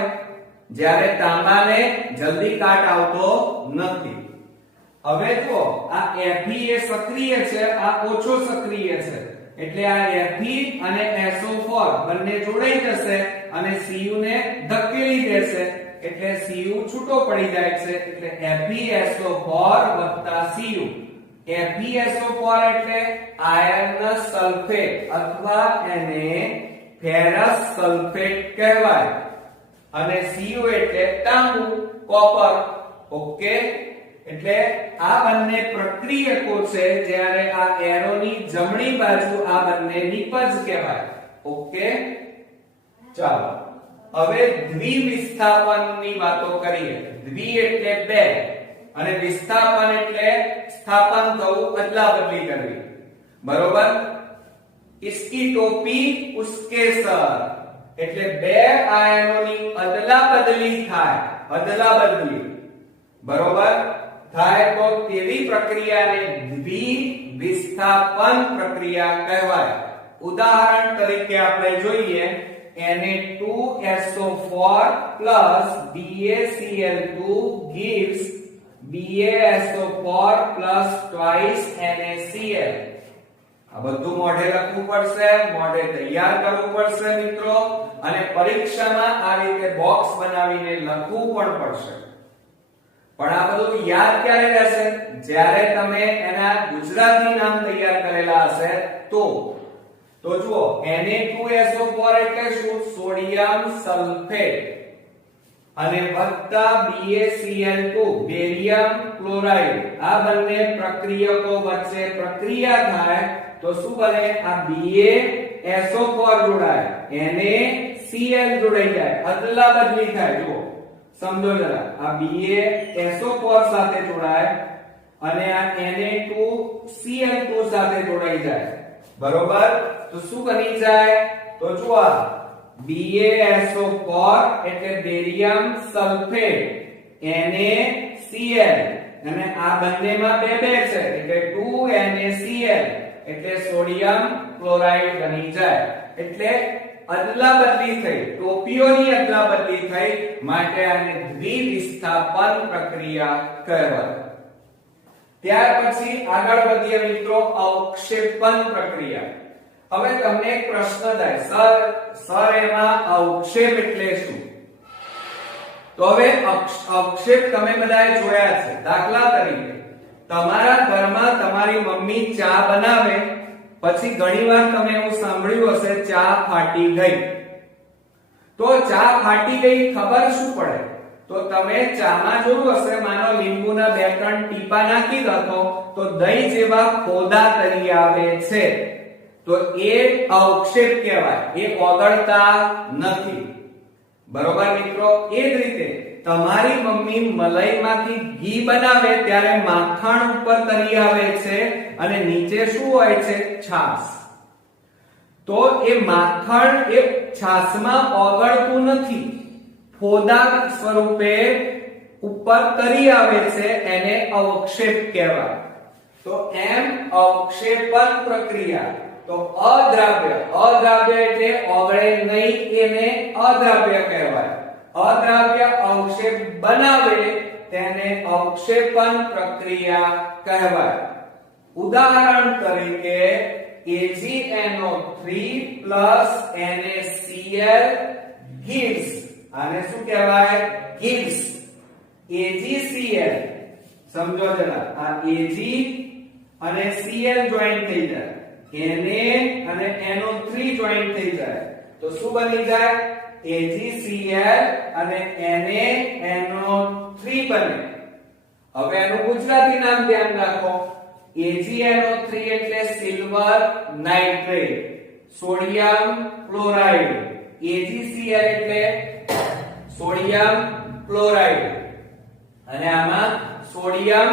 જ્યારે તાંબાને જલ્દી કાટ આવતો નથી. હવે જો આ Fe એ સક્રિય છે, આ ઓછો સક્રિય છે, એટલે આ Fe અને SO4 બંને જોડાઈ જશે અને Cu ને ધકેલી દેશે, એટલે Cu છૂટો પડી જાય છે, એટલે FeSO4 Cu. FeSO4 એટલે આયર્ન સલ્ફેટ અથવા એને ફેરસ સલ્ફેટ કહેવાય, અને Cu એટલે તાંબુ, કોપર. ઓકે, એટલે આ બંને પ્રક્રિયકો છે, જ્યારે આ એરોની જમણી બાજુ આ બંને નિપજ કહેવાય. ઓકે, ચાલો હવે દ્વિવિસ્થાપનની વાતો કરીએ. દ્વિ એટલે બે અને વિસ્થાપન એટલે સ્થાપન થવું, અદલાબદલી કરવી. બરોબર? इसकी टोपी उसके सर, એટલે બે આયનોની અદલાબદલી થાય, અદલાબદલી. બરોબર? થાય તો તેવી પ્રક્રિયાને દ્વિવિસ્થાપન પ્રક્રિયા કહેવાય. ઉદાહરણ તરીકે આપણે જોઈએ Na2SO4 BaCl2 gives BaSO4 twice NaCl. આ બધું મોઢે લખવું પડશે, મોઢે તૈયાર કરવું પડશે મિત્રો, અને પરીક્ષામાં આ રીતે બોક્સ બનાવીને લખવું પણ પડશે. પણ આ બધું યાદ ક્યારે રહેશે? જ્યારે તમે એના ગુજરાતી નામ તૈયાર કરેલા હશે તો જુઓ Na2SO4 એટલે શું? સોડિયમ સલ્ફેટ અને વત્તા BaCl2 બેરિયમ ક્લોરાઇડ. આ બંને પ્રક્રિયકો વચ્ચે પ્રક્રિયા થાય તો શું બને? આ BaSO4 જોડાય, NaCl જોડાઈ જાય, અદલાબદલી થાય. જુઓ, સમજો જરા, આ BaSO4 સાથે જોડાય અને આ Na2Cl2 સાથે જોડાઈ જાય. બરોબર? તો શું બની જાય? તો જુઓ, BaSO4 એટલે બેરિયમ સલ્ફેટ, NaCl, અને આ બંનેમાં બે છે એટલે 2NaCl, એટલે સોડિયમ ક્લોરાઇડ બની જાય. એટલે અદલાબદલી થઈ, ટોપીઓની અદલાબદલી થઈ, માટે આને દ્વિવિસ્થાપન પ્રક્રિયા કહેવાય. ત્યાર પછી આગળ વધીએ મિત્રો, અવક્ષેપન પ્રક્રિયા. હવે તમને એક પ્રશ્ન થાય, સર એમાં અવક્ષેપ એટલે શું? તો હવે અવક્ષેપ તમે બધાએ જોયા છે. દાખલા તરીકે તમારા ઘરમાં તમારી મમ્મી ચા બનાવે, પછી ઘણીવાર તમે એવું સાંભળ્યું હશે ચા ફાટી ગઈ. તો ચા ફાટી ગઈ ખબર શું પડે? તો તમે ચામાં જોયું હશે, માનો લીંબુના 2-3 ટીપા નાખી દો તો દહીં જેવા ખોદા તરી આવે છે. તો એ અવક્ષેપ કહેવાય, એ ઓગળતા નથી. બરોબર મિત્રો? એ જ રીતે તમારી મમ્મી મલાઈમાંથી ઘી બનાવે ત્યારે માખણ ઉપર તરી આવે છે અને નીચે શું હોય છે? છાશ. તો એ માખણ એ છાશમાં ઓગળતું નથી, ફોદા સ્વરૂપે ઉપર તરી આવે છે, એને અવક્ષેપ કહેવાય. તો એમ અવક્ષેપન પ્રક્રિયા. તો અદ્રાવ્ય એટલે ઓગળે નહીં, એને અદ્રાવ્ય કહેવાય. અદ્રાવ્ય અવક્ષેપ બનાવે તેને અવક્ષેપન પ્રક્રિયા કહેવાય. ઉદાહરણ તરીકે AgNO3 NaCl gives, આને શું કહેવાય? gives AgCl. સમજો જરા, આ Ag અને Cl જોઈન્ટ થઈ જાય, Na અને NO3 જોઈન્ટ થઈ જાય, તો શું બની જાય? AgCl અને NaNO3 બને. હવે એનું ગુજરાતી નામ ધ્યાન રાખો. AgNO3 એટલે silver nitrate, sodium chloride. AgCl એટલે સોડિયમ ક્લોરાઇડ અને આમાં સોડિયમ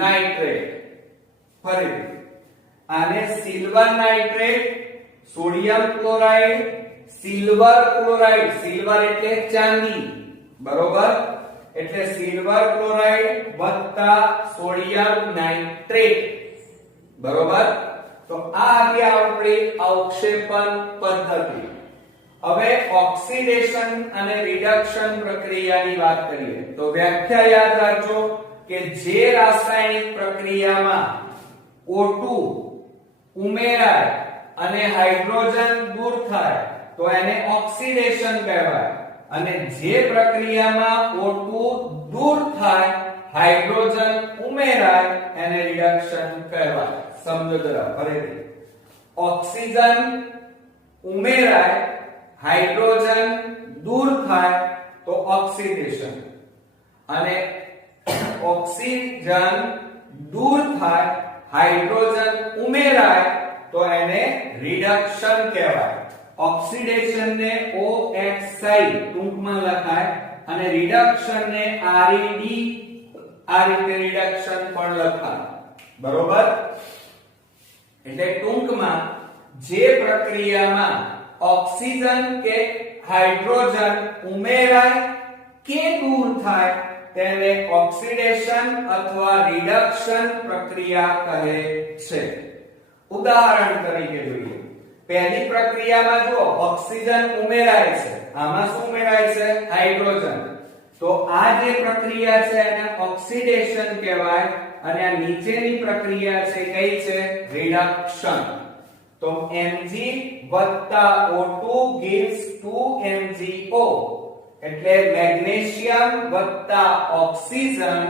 નાઇટ્રેટ. ફરીથી આને silver nitrate, sodium chloride, silver chloride. Silver એટલે ચાંદી. બરોબર? એટલે સિલ્વર ક્લોરાઇડ વત્તા સોડિયમ નાઇટ્રેટ. બરોબર? તો આ હતી આપણી અવક્ષેપન પદ્ધતિ. હવે ઓક્સિડેશન અને રિડક્શન પ્રક્રિયાની વાત કરીએ તો વ્યાખ્યા યાદ રાખજો કે જે રાસાયણિક પ્રક્રિયામાં O2 ઉમેરાય અને હાઇડ્રોજન દૂર થાય તો એને ઓક્સિડેશન કહેવાય અને જે પ્રક્રિયામાં O2 દૂર થાય હાઇડ્રોજન ઉમેરાય એને રિડક્શન કહેવાય. સમજો જરા ફરીથી. ઓક્સિજન ઉમેરાય હાઇડ્રોજન દૂર થાય તો ઓક્સિડેશન અને ઓક્સિજન દૂર થાય હાઇડ્રોજન ઉમેરાય તો એને રિડક્શન કહેવાય. ઓક્સિડેશન ને OXI ટૂંકમાં લખાય અને રિડક્શન ને RED આ રીતે રિડક્શન પણ લખાય. બરોબર? એટલે ટૂંકમાં જે પ્રક્રિયામાં ઓક્સિજન કે હાઇડ્રોજન ઉમેરાય કે દૂર થાય તેને ઓક્સિડેશન અથવા રિડક્શન પ્રક્રિયા કહે છે. ઉદાહરણ તરીકે જોઈએ. પહેલી પ્રક્રિયામાં જો ઓક્સિજન ઉમેરાય છે, આમાં શું ઉમેરાય છે? હાઇડ્રોજન. તો આ જે પ્રક્રિયા છે એને ઓક્સિડેશન કહેવાય અને આ નીચેની પ્રક્રિયા છે કઈ છે? રિડક્શન. તો Mg O2 gives 2MgO એટલે magnesium oxygen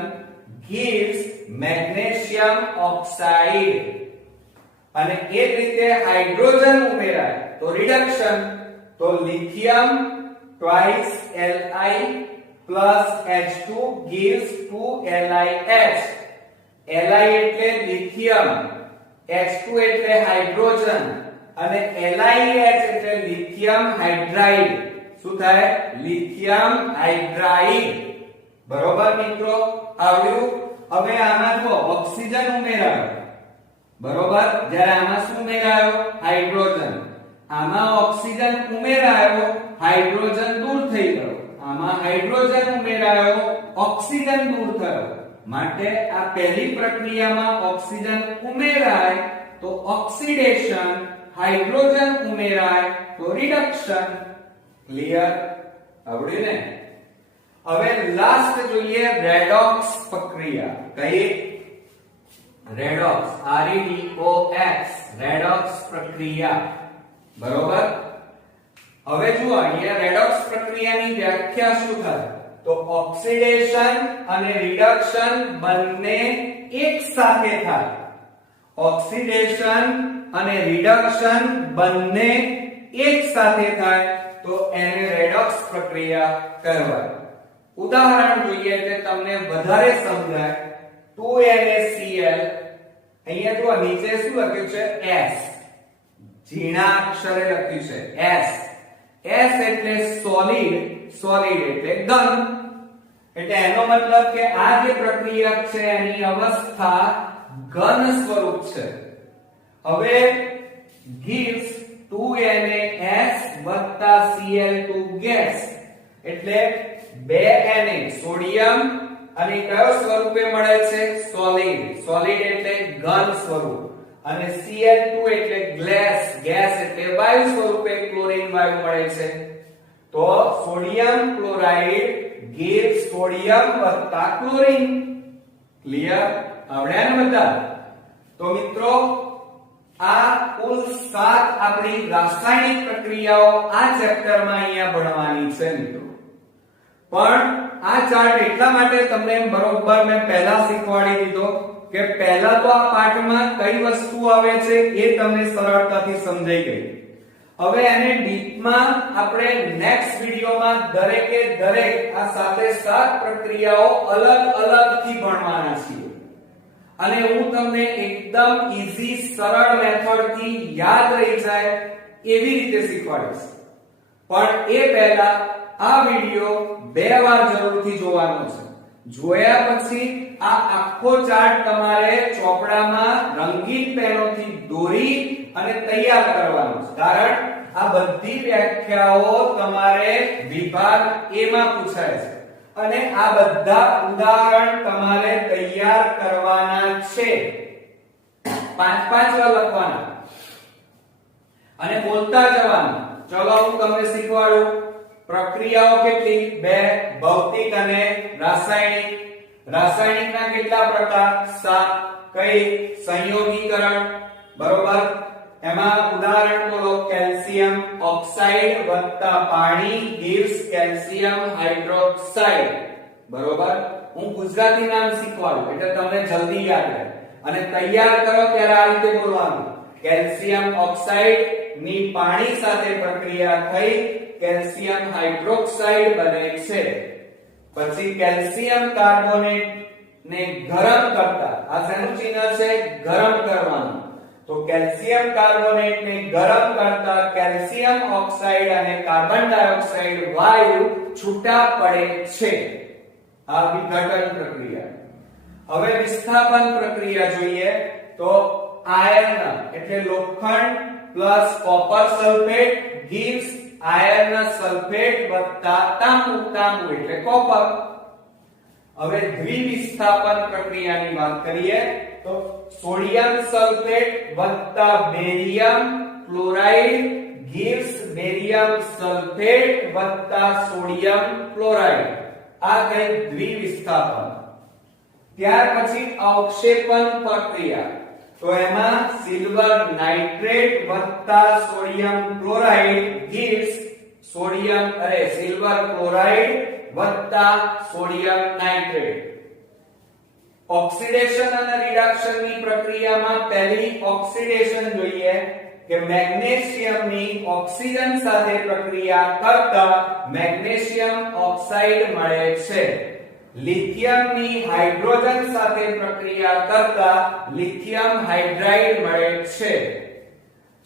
gives magnesium oxide. અને એ જ રીતે હાઇડ્રોજન ઉમેરાય તો રિડક્શન. તો lithium twice Li plus H2 gives 2LiH. Li એટલે લિથિયમ, H2 એટલે હાઇડ્રોજન અને LiH એટલે લિથિયમ હાઇડ્રાઇડ. શું થાય? Lithium hydride. બરોબર મિત્રો? આવ્યું? હવે આમાં જો ઓક્સિજન ઉમેરાયો. બરોબર? જ્યારે આમાં શું ઉમેરાયો? હાઇડ્રોજન. આમાં ઓક્સિજન ઉમેરાયો, હાઇડ્રોજન દૂર થઈ ગયો. આમાં હાઇડ્રોજન ઉમેરાયો, ઓક્સિજન દૂર થયો. માટે આ પહેલી પ્રક્રિયામાં ઓક્સિજન ઉમેરાય તો ઓક્સિડેશન, હાઇડ્રોજન ઉમેરાય તો રિડક્શન. ક્લિયર? આવડ્યું ને? હવે લાસ્ટ જોઈએ રેડોક્સ પ્રક્રિયા. કઈ? રેડોક્સ, REDOX, રેડોક્સ પ્રક્રિયા. બરોબર? હવે જુઓ અહીંયા રેડોક્સ પ્રક્રિયાની વ્યાખ્યા શું થાય? તો ઓક્સિડેશન અને રિડક્શન બંને એક સાથે થાય. ઓક્સિડેશન અને રિડક્શન બંને એક સાથે થાય તો એને રેડોક્સ પ્રક્રિયા કહેવાય. ઉદાહરણ જોઈએ એટલે તમને વધારે સમજાય. 2NaCl અહીંયા જો નીચે શું લખ્યું છે? S. ઝીણા અક્ષરે લખ્યું છે S. S એટલે સોલિડ, સોલિડ એટલે ઘન. એટલે એનો મતલબ કે આ જે પ્રક્રિયા છે એની અવસ્થા ઘન સ્વરૂપ છે. હવે gives 2NaS Cl2 ગેસ એટલે 2Na સોડિયમ અને કયો સ્વરૂપે મળે છે? સોલિડ. સોલિડ એટલે ઘન સ્વરૂપ અને Cl2 એટલે ગેસ, ગેસ એટલે વાયુ સ્વરૂપે ક્લોરીન વાયુ મળે છે. તો sodium chloride gives sodium chlorine. Clear? આવડ્યા ને બધા? તો મિત્રો આ કુલ 7 આપણી રાસાયણિક પ્રક્રિયાઓ આ ચેપ્ટરમાં અહીંયા ભણવાની છે મિત્રો. પણ આ ચાર્ટ એટલા માટે તમને બરોબર મેં પહેલા શીખવાડી દીધો કે પહેલા તો આ પાઠમાં કઈ વસ્તુ આવે છે એ તમને સરળતાથી સમજાઈ ગઈ. હવે એને ડીપમાં આપણે નેક્સ્ટ વિડિયોમાં દરેકે દરેક આ સાથે 7 પ્રક્રિયાઓ અલગ અલગથી ભણવાના છીએ અને હું તમને એકદમ ઈઝી સરળ મેથડથી યાદ રહી જાય એવી રીતે શીખવાડીશ. પણ એ પહેલા આ વિડિયો 2 વાર જરૂરથી જોવાનો છે. જોયા પછી આ આખો ચાર્ટ તમારે ચોપડામાં રંગીન પેનોથી દોરી અને તૈયાર કરવાનો છે. કારણ આ બધી વ્યાખ્યાઓ તમારે વિભાગ A માં પૂછાય છે અને આ બધા ઉદાહરણ તમારે તૈયાર કરવાના છે. 5 વાર લખવાના અને બોલતા જવાનું. ચલો હું તમને શીખવાડું. પ્રક્રિયાઓ કેટલી? બે, ભૌતિક અને રાસાયણિક. રાસાયણિકના કેટલા પ્રકાર? 7. કઈ? સંયોગીકરણ, બરોબર. એમાં ઉદાહરણ બોલો. કેલ્શિયમ ઓક્સાઇડ વત્તા પાણી gives કેલ્શિયમ હાઇડ્રોક્સાઇડ, બરોબર. હું ગુજરાતી નામ શીખવાડું એટલે તમને જલ્દી યાદ રહે અને તૈયાર કરો ત્યારે આ રીતે બોલવાનું. કેલ્શિયમ ઓક્સાઇડ ની પાણી સાથે પ્રક્રિયા થઈ કેલ્શિયમ હાઇડ્રોક્સાઇડ બને છે. પછી કેલ્શિયમ કાર્બોનેટ ને ગરમ કરતા, આ શેનું ચિહ્ન છે? ગરમ કરવાનું. તો કેલ્શિયમ કાર્બોનેટ ને ગરમ કરતા કેલ્શિયમ ઓક્સાઇડ અને કાર્બન ડાયોક્સાઇડ વાયુ છૂટા પડે છે. આ વિઘટન પ્રક્રિયા. હવે વિસ્થાપન પ્રક્રિયા જોઈએ તો આયર્ન એટલે લોખંડ plus copper sulphate gives iron sulphate વત્તા તાંબુ, તાંબુ એટલે કોપર. હવે દ્વિવિસ્થાપન પ્રક્રિયાની વાત કરીએ તો સોડિયમ સલ્ફેટ વત્તા barium chloride gives barium sulphate વત્તા સોડિયમ ક્લોરાઇડ. આ કઈ? દ્વિવિસ્થાપન. ત્યાર પછી અવક્ષેપન પ્રક્રિયા. તો એમાં સિલ્વર નાઇટ્રેટ વત્તા sodium chloride gives silver chloride વત્તા સોડિયમ નાઇટ્રેટ. ઓક્સિડેશન અને રિડક્શન ની પ્રક્રિયામાં પહેલી ઓક્સિડેશન જોઈએ કે મેગ્નેશિયમની ઓક્સિજન સાથે પ્રક્રિયા કરતા મેગ્નેશિયમ ઓક્સાઇડ મળે છે. લિથિયમની હાઇડ્રોજન સાથે પ્રક્રિયા કરતા લિથિયમ હાઇડ્રાઇડ મળે છે.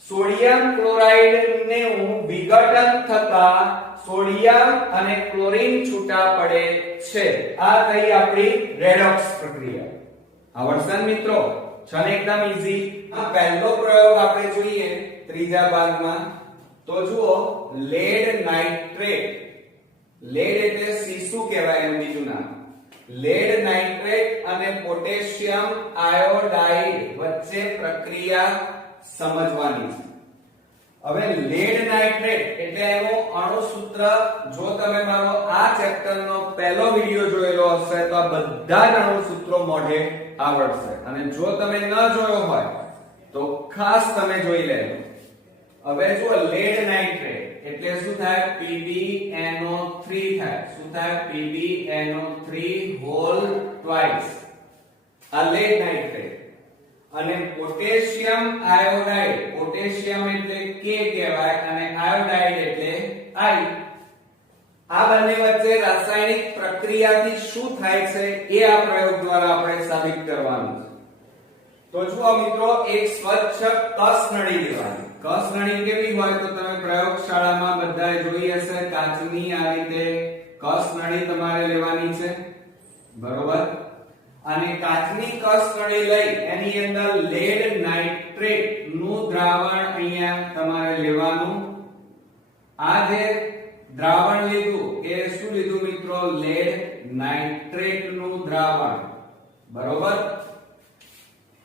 સોડિયમ ક્લોરાઇડ ને વિઘટન થતા સોડિયમ અને ક્લોરીન છૂટા પડે છે. આ થઈ આપણી રેડોક્સ પ્રક્રિયા. આવડશે મિત્રો? છે ને એકદમ ઈઝી. આ પહેલો પ્રયોગ આપણે જોઈએ ત્રીજા ભાગમાં. તો જુઓ, લેડ નાઇટ્રેટ. લેડ એટલે સીસુ કહેવાય એનું બીજું નામ. લેડ નાઇટ્રેટ અને પોટેશિયમ આયોડાઇડ વચ્ચે પ્રક્રિયા સમજવાની છે. હવે લેડ નાઇટ્રેટ એટલે એનું અણુસૂત્ર જો તમે મારો આ ચેપ્ટરનો પહેલો વિડિયો જોયેલો હશે તો આ બધા જ અણુસૂત્રો મોઢે આવડશે. અને જો તમે ન જોયો હોય તો ખાસ તમે જોઈ લેજો. હવે જો લેડ નાઇટ્રેટ એટલે શું થાય? PbNO3 થાય. શું થાય? PbNO3 whole twice. આ લેડ નાઇટ્રેટ. અને પોટેશિયમ આયોડાઇડ, પોટેશિયમ એટલે K કહેવાય અને આયોડાઇડ એટલે I. આ બંને વચ્ચે રાસાયણિક પ્રક્રિયાથી શું થાય છે એ આ પ્રયોગ દ્વારા આપણે સાબિત કરવાનું છે. તો જુઓ મિત્રો, એક સ્વચ્છ કસનળી લેવાની. કસનળી કેવી હોય તો તમે પ્રયોગશાળામાં બધાએ જોઈ હશે. કાચની આ રીતે કસનળી તમારે લેવાની છે, બરોબર. અને કાચની કસનળી લઈ એની અંદર લેડ નાઇટ્રેટ નું દ્રાવણ અહીંયા તમારે લેવાનું. આ જે દ્રાવણ લીધું એ શું લીધું મિત્રો? લેડ નાઇટ્રેટ નું દ્રાવણ, બરોબર.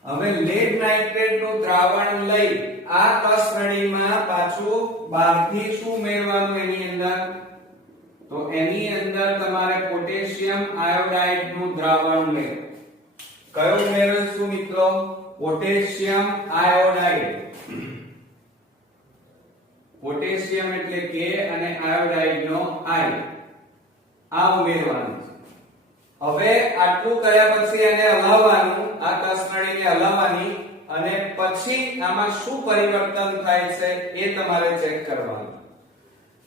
હવે લેડ નાઇટ્રેટ નું દ્રાવણ લઈ આ કસનળીમાં પાછું બહારથી શું ઉમેરવાનું એની અંદર? તો એની અંદર તમારે પોટેશિયમ આયોડાઇડ નું દ્રાવણ ઉમેરો. કયો ઉમેરશું મિત્રો? Potassium iodide. પોટેશિયમ એટલે K અને આયોડાઇડ નો I. આ ઉમેરવાનું છે. હવે આટલું કર્યા પછી એને હલાવવાનું, આ કસનળીને હલાવવાની અને પછી આમાં શું પરિવર્તન થાય છે એ તમારે ચેક કરવાનું.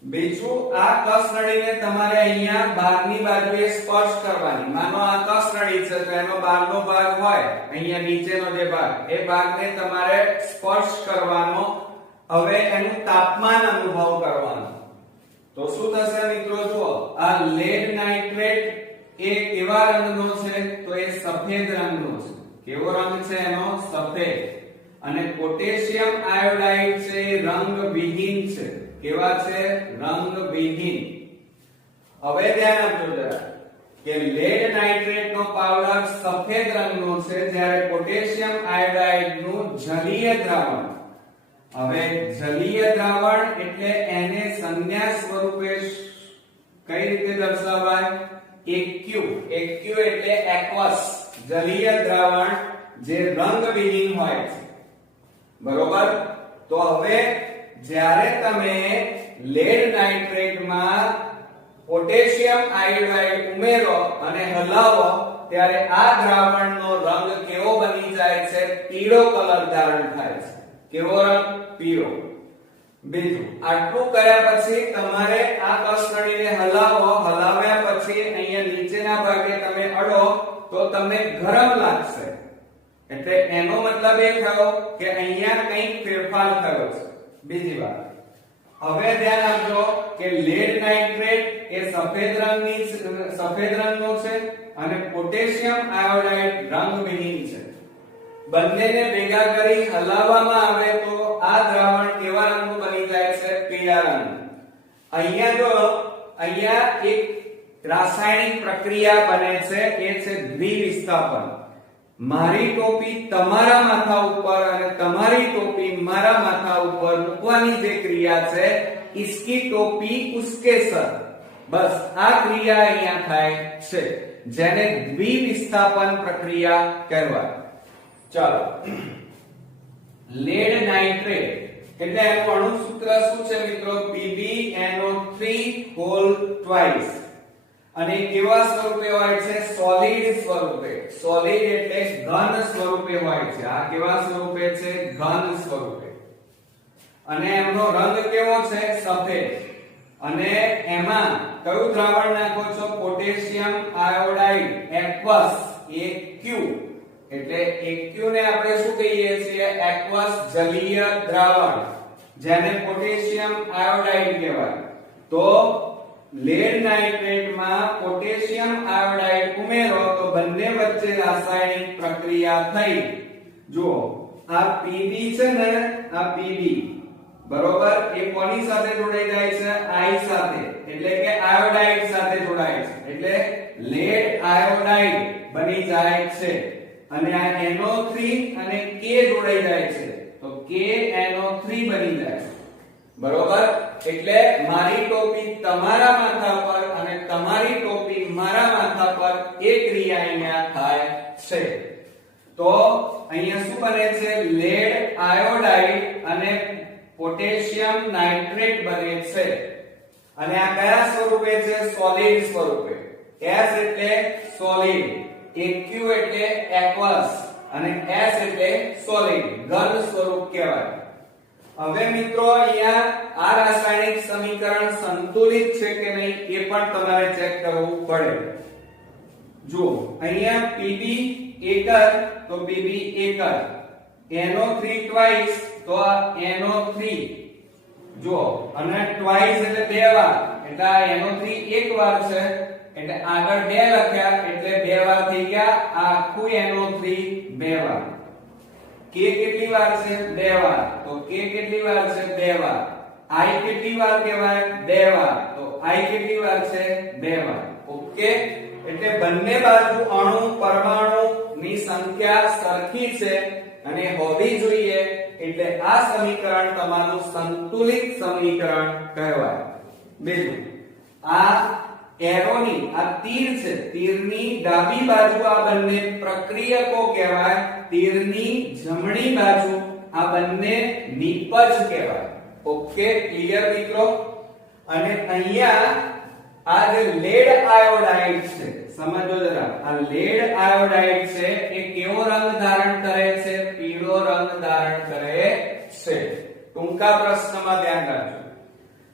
બીજું, આ કસનળીને તમારે અહીંયા બહારની બાજુએ સ્પર્શ કરવાની. માનો આ કસનળી છે તો એનો બહારનો ભાગ હોય, અહીંયા નીચેનો જે ભાગ, એ ભાગને તમારે સ્પર્શ કરવાનો. હવે એનું તાપમાન અનુભવ કરવાનો. તો શું થશે મિત્રો? જુઓ, આ લેડ નાઇટ્રેટ એ કેવા રંગનો છે? તો એ સફેદ રંગનો છે. કેવો રંગ છે એનો? સફેદ. અને પોટેશિયમ આયોડાઇડ છે એ રંગવિહીન છે. કેવા છે? રંગવિહીન. હવે ધ્યાન આપજો જરા કે લેડ નાઇટ્રેટ નો પાવડર સફેદ રંગનો છે, જ્યારે પોટેશિયમ આયોડાઇડ નું જલીય દ્રાવણ હવે જલીય દ્રાવણ એટલે એને સંજ્ઞા સ્વરૂપે કઈ રીતે દર્શાવાય? એક્યુ. એક્યુ એટલે એક્વસ, જલીય દ્રાવણ જે રંગવિહીન હોય છે. બરોબર? તો હવે જ્યારે તમે લેડ નાઇટ્રેટમાં પોટેશિયમ આયોડાઇડ ઉમેરો અને હલાવો ત્યારે આ દ્રાવણનો રંગ કેવો બની જાય છે? પીળો કલર ધારણ થાય છે. કેવો રંગ? પીળો. બીજું, આટલું કર્યા પછી તમારે આ કસનળીને હલાવો. હલાવ્યા પછી અહીંયા નીચેના ભાગે તમે અડો તો તમને ગરમ લાગશે. એટલે એનો મતલબ એ થયો કે અહીંયા કંઈક ફેરફાર થયો છે. બીજી વાત, હવે ધ્યાન આપજો કે લેડ નાઇટ્રેટ એ સફેદ રંગનો છે અને પોટેશિયમ આયોડાઇડ રંગવિહીન છે. બંનેને ભેગા કરી હલાવવામાં આવે તો આ દ્રાવણ કેવા રંગનું બની જાય છે? પીળા રંગનું. અહીંયા એક રાસાયણિક પ્રક્રિયા બને છે, એ છે દ્વિવિસ્થાપન. મારી ટોપી તમારા માથા ઉપર અને તમારી ટોપી મારા માથા ઉપર મૂકવાની જે ક્રિયા છે, इसकी टोपी उसके सर. બસ આ ક્રિયા અહીંયા થાય છે, જેને દ્વિવિસ્થાપન પ્રક્રિયા કહેવાય. ચાલો, લેડ નાઇટ્રેટ એટલે એનું અણુ સૂત્ર શું છે મિત્રો? PbNO3 whole twice. અને કેવા સ્વરૂપે હોય છે? સોલિડ સ્વરૂપે. સોલિડ એટલે ઘન સ્વરૂપે હોય છે. આ કેવા સ્વરૂપે છે? ઘન સ્વરૂપે. અને એમનો રંગ કેવો છે? સફેદ. અને એમાં કયું દ્રાવણ નાખો છો? Potassium iodide aqueous, AQ. એટલે AQ ને આપણે શું કહીએ છીએ? એક્વસ જલીય દ્રાવણ, જેને પોટેશિયમ આયોડાઇડ કહેવાય. તો લેડ નાઇટ્રેટમાં પોટેશિયમ આયોડાઇડ ઉમેરો તો બંને વચ્ચે રાસાયણિક પ્રક્રિયા થઈ. જુઓ, આ Pb છે ને, આ Pb બરોબર, એ કોની સાથે જોડાઈ જાય છે? I સાથે, એટલે કે આયોડાઇડ સાથે જોડાય છે. એટલે લેડ આયોડાઇડ બની જાય છે. અને આ NO3 અને K જોડાઈ જાય છે તો KNO3 બની જાય છે. બરોબર? એટલે મારી ટોપી તમારા માથા પર અને તમારી ટોપી મારા માથા પર એ ક્રિયા અહીંયા થાય છે. તો અહીંયા શું બને છે? લેડ આયોડાઇડ અને પોટેશિયમ નાઇટ્રેટ બને છે. અને આ કયા સ્વરૂપે છે? સોલિડ સ્વરૂપે. S એટલે સોલિડ, AQ એટલે એક્વસ અને S એટલે સોલિડ, ઘન સ્વરૂપ કહેવાય. હવે મિત્રો અહીંયા આ રાસાયણિક સમીકરણ સંતુલિત છે કે નહીં એ પણ તમારે ચેક કરવું પડે. જુઓ, અહીંયા Pb એકર તો Pb એકર, NO3 twice તો આ NO3. જુઓ, અને twice એટલે બે વાર, એટલે આ NO3 એક વાર છે એટલે આગળ બે લખ્યા એટલે બે વાર થઈ ગયા. આ આખું NO3 બે વાર. K કેટલી વાર છે? બે વાર. તો K કેટલી વાર છે? બે વાર. I કેટલી વાર કહેવાય? બે વાર. તો I કેટલી વાર છે? બે વાર. ઓકે? એટલે બંને બાજુ અણુ પરમાણુ ની સંખ્યા સરખી છે અને હોવી જોઈએ. એટલે આ સમીકરણ તમારું સંતુલિત સમીકરણ કહેવાય. બીજું, આ એરોની આ તીર છે, તીરની ડાબી બાજુ આ બંને પ્રક્રિયકો કહેવાય, તીરની જમણી બાજુ આ બંને નિપજ કહેવાય. ઓકે, ક્લિયર મિત્રો? અને અહીંયા આ જે લેડ આયોડાઇડ છે, સમજો જરા, આ લેડ આયોડાઇડ છે એ કેવો રંગ ધારણ કરે છે? પીળો રંગ ધારણ કરે છે. ટૂંકા પ્રશ્નમાં ધ્યાન રાખજો.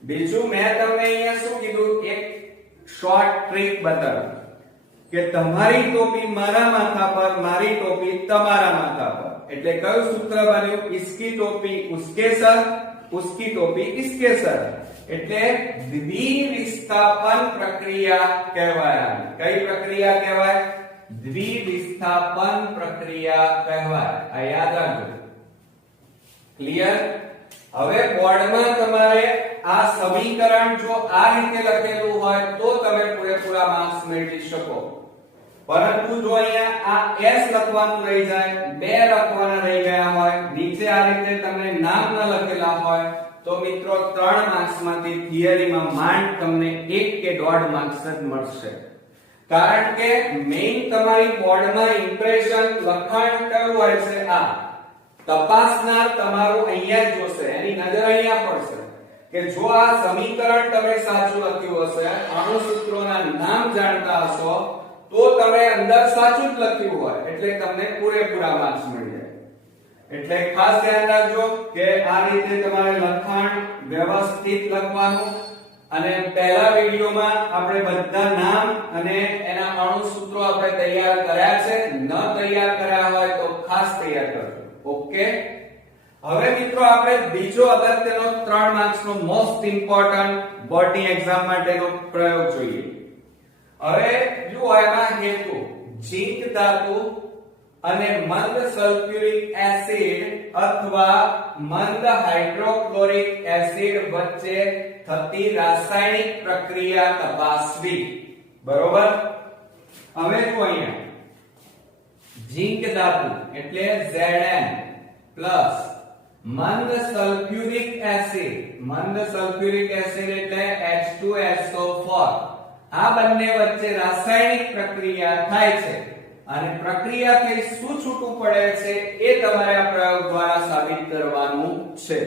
બીજું મેં તમને અહીંયા શું કીધું? એક શોર્ટ ટ્રીક બતાવી કે તમારી ટોપી મારા માથા પર, મારી ટોપી તમારા માથા પર. એટલે કયું સૂત્ર બન્યું? इसकी टोपी उसके सर, उसकी टोपी इसके सर. એટલે દ્વિવિસ્થાપન પ્રક્રિયા કહેવાય. કઈ પ્રક્રિયા કહેવાય? દ્વિવિસ્થાપન પ્રક્રિયા કહેવાય. આ યાદ રાખજો. ક્લિયર? હવે બોર્ડમાં તમારે આ સમીકરણ જો આ રીતે લખેલું હોય તો તમે પૂરેપૂરા માર્ક્સ મેળવી શકો. પરંતુ જો અહીંયા આ s લખવાનું રહી જાય, 2 લખવાના રહી ગયા હોય, નીચે આ રીતે તમને નામ ન લખેલા હોય, તો મિત્રો 3 માર્ક્સ માંથી થિયરીમાં માંડ તમને 1 કે 1.5 માર્ક્સ જ મળશે. કારણ કે મેઈન તમારી બોર્ડમાં ઇમ્પ્રેશન લખાણ કયું હોય છે? આ તપાસનાર તમારું અહીંયા જ જોશે, એની નજર અહીંયા પડશે કે જો આ સમીકરણ તમે સાચું લખ્યું હશે, અણુસૂત્રોના નામ જાણતા હશો, તો તમે અંદર સાચું જ લખ્યું હોય એટલે તમને પૂરેપૂરા માર્ક્સ મળી જાય. એટલે ખાસ ધ્યાન રાખજો કે આ રીતે તમારે લખાણ વ્યવસ્થિત લખવાનું. અને પહેલા વિડિયોમાં આપણે બધા નામ અને એના અણુસૂત્રો આપણે તૈયાર કર્યા છે. ન તૈયાર કર્યા હોય તો ખાસ તૈયાર કરજો. ઓકે, હવે મિત્રો આપણે બીજો અગત્યનો 3 માર્ક્સનો મોસ્ટ ઇમ્પોર્ટન્ટ બોર્ડની એક્ઝામ માટેનો પ્રયોગ જોઈએ. હવે જુઓ એમાં હેતુ ઝીંક ધાતુ અને મંદ સલ્ફ્યુરિક એસિડ અથવા મંદ હાઇડ્રોક્લોરિક એસિડ વચ્ચે થતી રાસાયણિક પ્રક્રિયા તપાસવી. બરોબર, હવે જો અહીંયા ઝીંક ધાતુ એટલે Zn પ્લસ મંદ સલ્ફ્યુરિક એસિડ એટલે H2SO4, આ બંને વચ્ચે રાસાયણિક પ્રક્રિયા થાય છે અને પ્રક્રિયાથી શું છૂટું પડે છે એ તમારે આ પ્રયોગ દ્વારા સાબિત કરવાનું છે.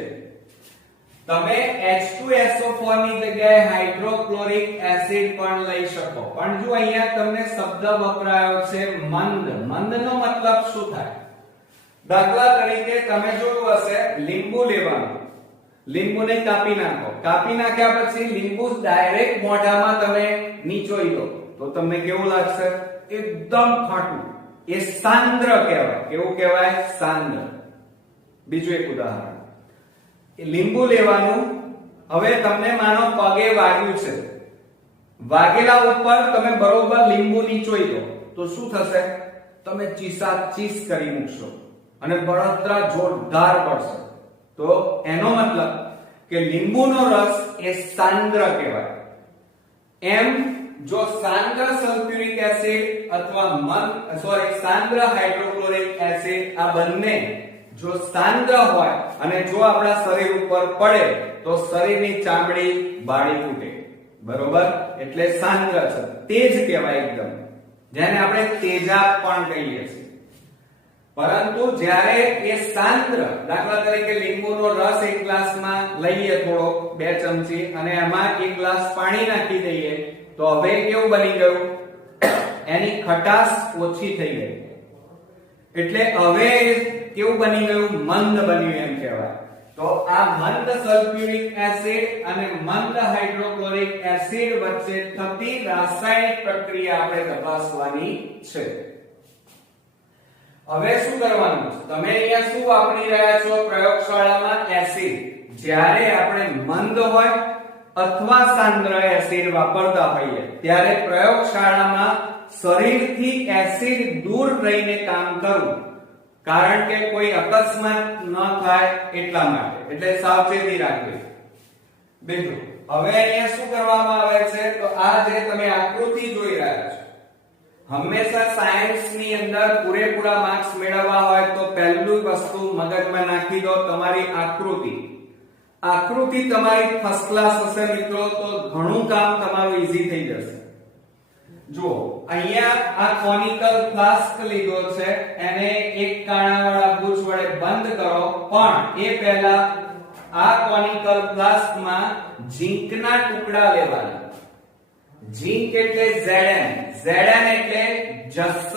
તમે H2SO4 ની જગ્યાએ હાઇડ્રોક્લોરિક એસિડ પણ લઈ શકો, પણ જો અહીંયા તમને શબ્દ વપરાયો છે મંદ. મંદનો મતલબ શું થાય? દાખલા તરીકે તમે જોયું હશે લીંબુ લેવાનું, લીંબુને કાપી નાખો, કાપી નાખ્યા પછી લીંબુ ડાયરેક્ટ મોઢામાં તમે નીચોઈ દો તો તમને કેવું લાગશે? એકદમ ખાટું. એ સાંદ્ર કહેવાય. કેવું કહેવાય? સાંદ્ર. બીજું એક ઉદાહરણ, લીંબુ લેવાનું, હવે તમને માનો પગે વાગ્યું છે, વાગેલા ઉપર તમે બરોબર લીંબુ નીચોઈ દો તો શું થશે? તમે ચીસ કરી મૂકશો અને બળતરા જોરદાર પડશે. તો એનો મતલબ કે લીંબુનો રસ એ સાંદ્ર કહેવાય. એમ જો સાંદ્ર સલ્ફ્યુરિક એસિડ અથવા સાંદ્ર હાઇડ્રોક્લોરિક એસિડ આ બંને જો સાંદ્ર હોય અને જો આપણા શરીર ઉપર પડે તો શરીરની ચામડી બાળી ફૂટે. બરોબર, એટલે સાંદ્ર છે, તેજ કહેવાય એકદમ, જેને આપણે તેજાબ પણ કહીએ છીએ. પરંતુ જ્યારે એ સાંદ્ર, દાખલા તરીકે લીંબુનો રસ એક ગ્લાસમાં લઈએ થોડો 2 ચમચી અને એમાં 1 ગ્લાસ પાણી નાખી દઈએ તો હવે કેવું બની ગયું? એની ખટાશ ઓછી થઈ ગઈ. એટલે હવે કેવું બની ગયું? મંદ બન્યું એમ કહેવાય. તો આ મંદ સલ્ફ્યુરિક એસિડ અને મંદ હાઇડ્રોક્લોરિક એસિડ વચ્ચે થતી રાસાયણિક પ્રક્રિયા આપણે તપાસવાની છે. હવે શું કરવાનું છે? તમે અહીંયા શું વાપરી રહ્યા છો પ્રયોગશાળામાં? એસિડ. જ્યારે આપણે મંદ હોય અથવા સાંદ્ર એસિડ વાપરતા હોઈએ ત્યારે પ્રયોગશાળામાં શરીરથી એસિડ દૂર રહીને કામ કરવું, કારણ કે કોઈ અકસ્માત ન થાય એટલા માટે. એટલે સાવચેતી રાખવી. બીજું, હવે અહીંયા શું કરવામાં આવે છે? તો આ જે તમે આકૃતિ જોઈ રહ્યા છો, હંમેશા સાયન્સ ની અંદર પૂરેપૂરા માર્ક્સ મેળવવા હોય તો પહેલું વસ્તુ મગજમાં નાખી દો, તમારી આકૃતિ. આકૃતિ તમારી ફર્સ્ટ ક્લાસ હશે મિત્રો તો ઘણું કામ તમારું ઈઝી થઈ જશે. જો અહીંયા આ કોનિકલ ફ્લાસ્ક લીધો છે, એને એક કાણાવાળા બુચ વડે બંધ કરો, પણ એ પહેલા આ કોનિકલ ફ્લાસ્કમાં ઝીંકના ટુકડા લેવાના. ઝીંક એટલે Zn, Zn એટલે જસત.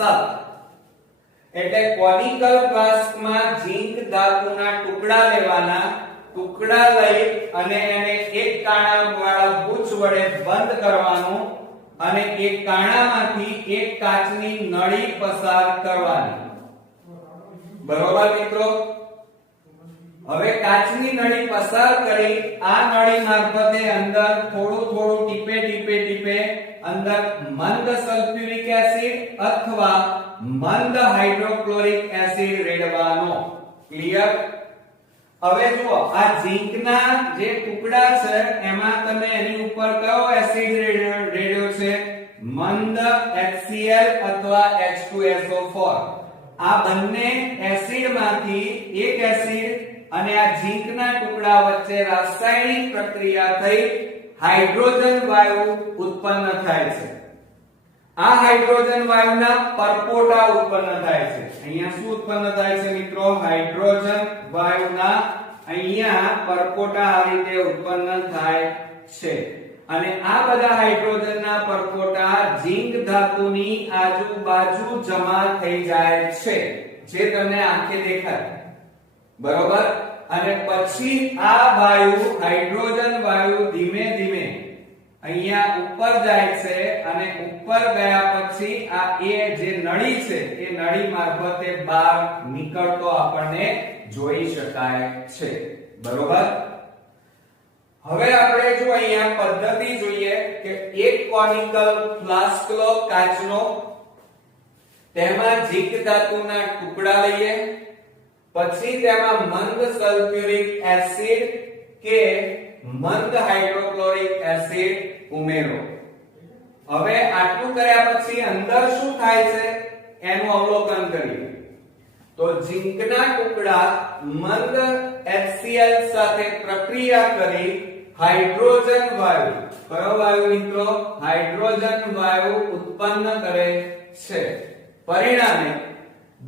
એટલે કોનિકલ ફ્લાસ્કમાં ઝીંક ધાતુના ટુકડા લેવાના. ટુકડા લઈ અને એને એક કાણાવાળા બુચ વડે બંધ કરવાનું અને એક કાણામાંથી એક કાચની નળી પસાર કરવાની. બરોબર મિત્રો? હવે કાચની નળી પસાર કરી આ નળી મારફતે અંદર થોડું ટીપે અંદર મંદ સલ્ફ્યુરિક એસિડ અથવા મંદ હાઇડ્રોક્લોરિક એસિડ રેડવાનો. ક્લિયર? હવે જુઓ આ ઝીંકના જે ટુકડા છે એમાં તમે એની ઉપર કયો એસિડ રેડ્યો છે? મંદ HCl અથવા H2SO4 આ બંને એસિડમાંથી એક એસિડ અને આ ઝીંકના ટુકડા વચ્ચે રાસાયણિક પ્રક્રિયા થઈ હાઇડ્રોજન વાયુ ઉત્પન્ન થાય છે. આ હાઇડ્રોજન વાયુના પરપોટા ઉત્પન્ન થાય છે. અહીંયા શું ઉત્પન્ન થાય છે મિત્રો? હાઇડ્રોજન વાયુના અહીંયા પરપોટા આ રીતે ઉત્પન્ન થાય છે. અને આ બધા હાઇડ્રોજનના પરપોટા ઝીંક ધાતુની આજુબાજુ જમા થઈ જાય છે, જે તમને આંખે દેખાય. બરોબર? અને પછી આ વાયુ હાઇડ્રોજન વાયુ ધીમે ધીમે અહીંયા ઉપર જાય છે અને ઉપર ગયા પછી આ એ જે નળી છે એ નળી મારફતે બહાર નીકળતો આપણને જોઈ શકાય છે. બરોબર? હવે આપણે જો અહીંયા પદ્ધતિ જોઈએ કે એક કોનિકલ ફ્લાસ્ક લો કાચનો, તેમાં ઝીંક ધાતુના ટુકડા લઈએ, પછી તેમાં મંદ સલ્ફ્યુરિક એસિડ કે મંદ હાઇડ્રોક્લોરિક એસિડ ઉમેરો. હવે આટલું કર્યા પછી અંદર શું થાય છે એનું અવલોકન કરીએ. તો ઝીંકના ટુકડા મંદ HCl સાથે પ્રક્રિયા કરી હાઇડ્રોજન વાયુ, કયો વાયુ મિત્રો? હાઇડ્રોજન વાયુ ઉત્પન્ન કરે છે. પરિણામે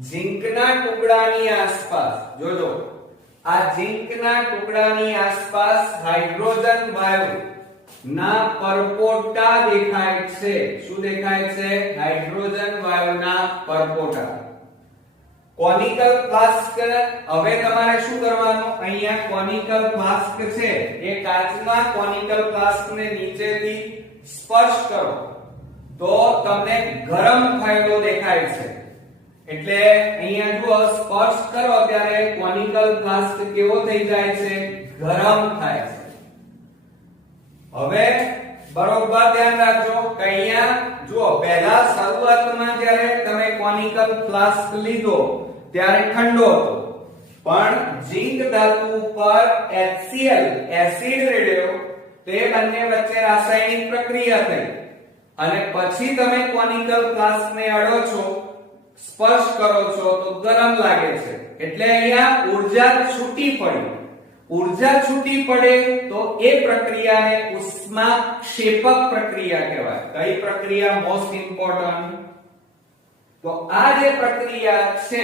ઝીંકના ટુકડાની આસપાસ જોજો, આ ઝીંકના ટુકડાની આસપાસ હાઇડ્રોજન વાયુ ના પરપોટા દેખાય છે. શું દેખાય છે? હાઇડ્રોજન વાયુના પરપોટા. કોનિકલ ફ્લાસ્ક, હવે તમારે શું કરવાનું? અહીંયા કોનિકલ ફ્લાસ્ક છે એ કાચના કોનિકલ ફ્લાસ્કને નીચેથી સ્પર્શ કરો તો તમને ગરમ થયેલો દેખાય છે. એટલે અહીંયા જો સ્પર્શ કરો ત્યારે કોનિકલ ફ્લાસ્ક કેવો થઈ જાય છે? ગરમ થાય છે. હવે બરોબર ધ્યાન રાખજો કે અહીંયા જો પહેલા શરૂઆતમાં જ્યારે તમે કોનિકલ ફ્લાસ્ક લીધો ત્યારે ઠંડો હતો, પણ ઝીંક ધાતુ ઉપર HCl એસિડ રેડ્યો, તે બંને વચ્ચે રાસાયણિક પ્રક્રિયા થઈ અને પછી તમે કોનિકલ ફ્લાસ્કને અડો છો, સ્પર્શ કરો છો તો ગરમ લાગે છે. એટલે અહીંયા ઊર્જા છૂટી પડી. ઊર્જા છૂટી પડે તો એ પ્રક્રિયાને ઉષ્માક્ષેપક પ્રક્રિયા કહેવાય. કઈ પ્રક્રિયા મોસ્ટ ઇમ્પોર્ટન્ટ? તો આ જે પ્રક્રિયા છે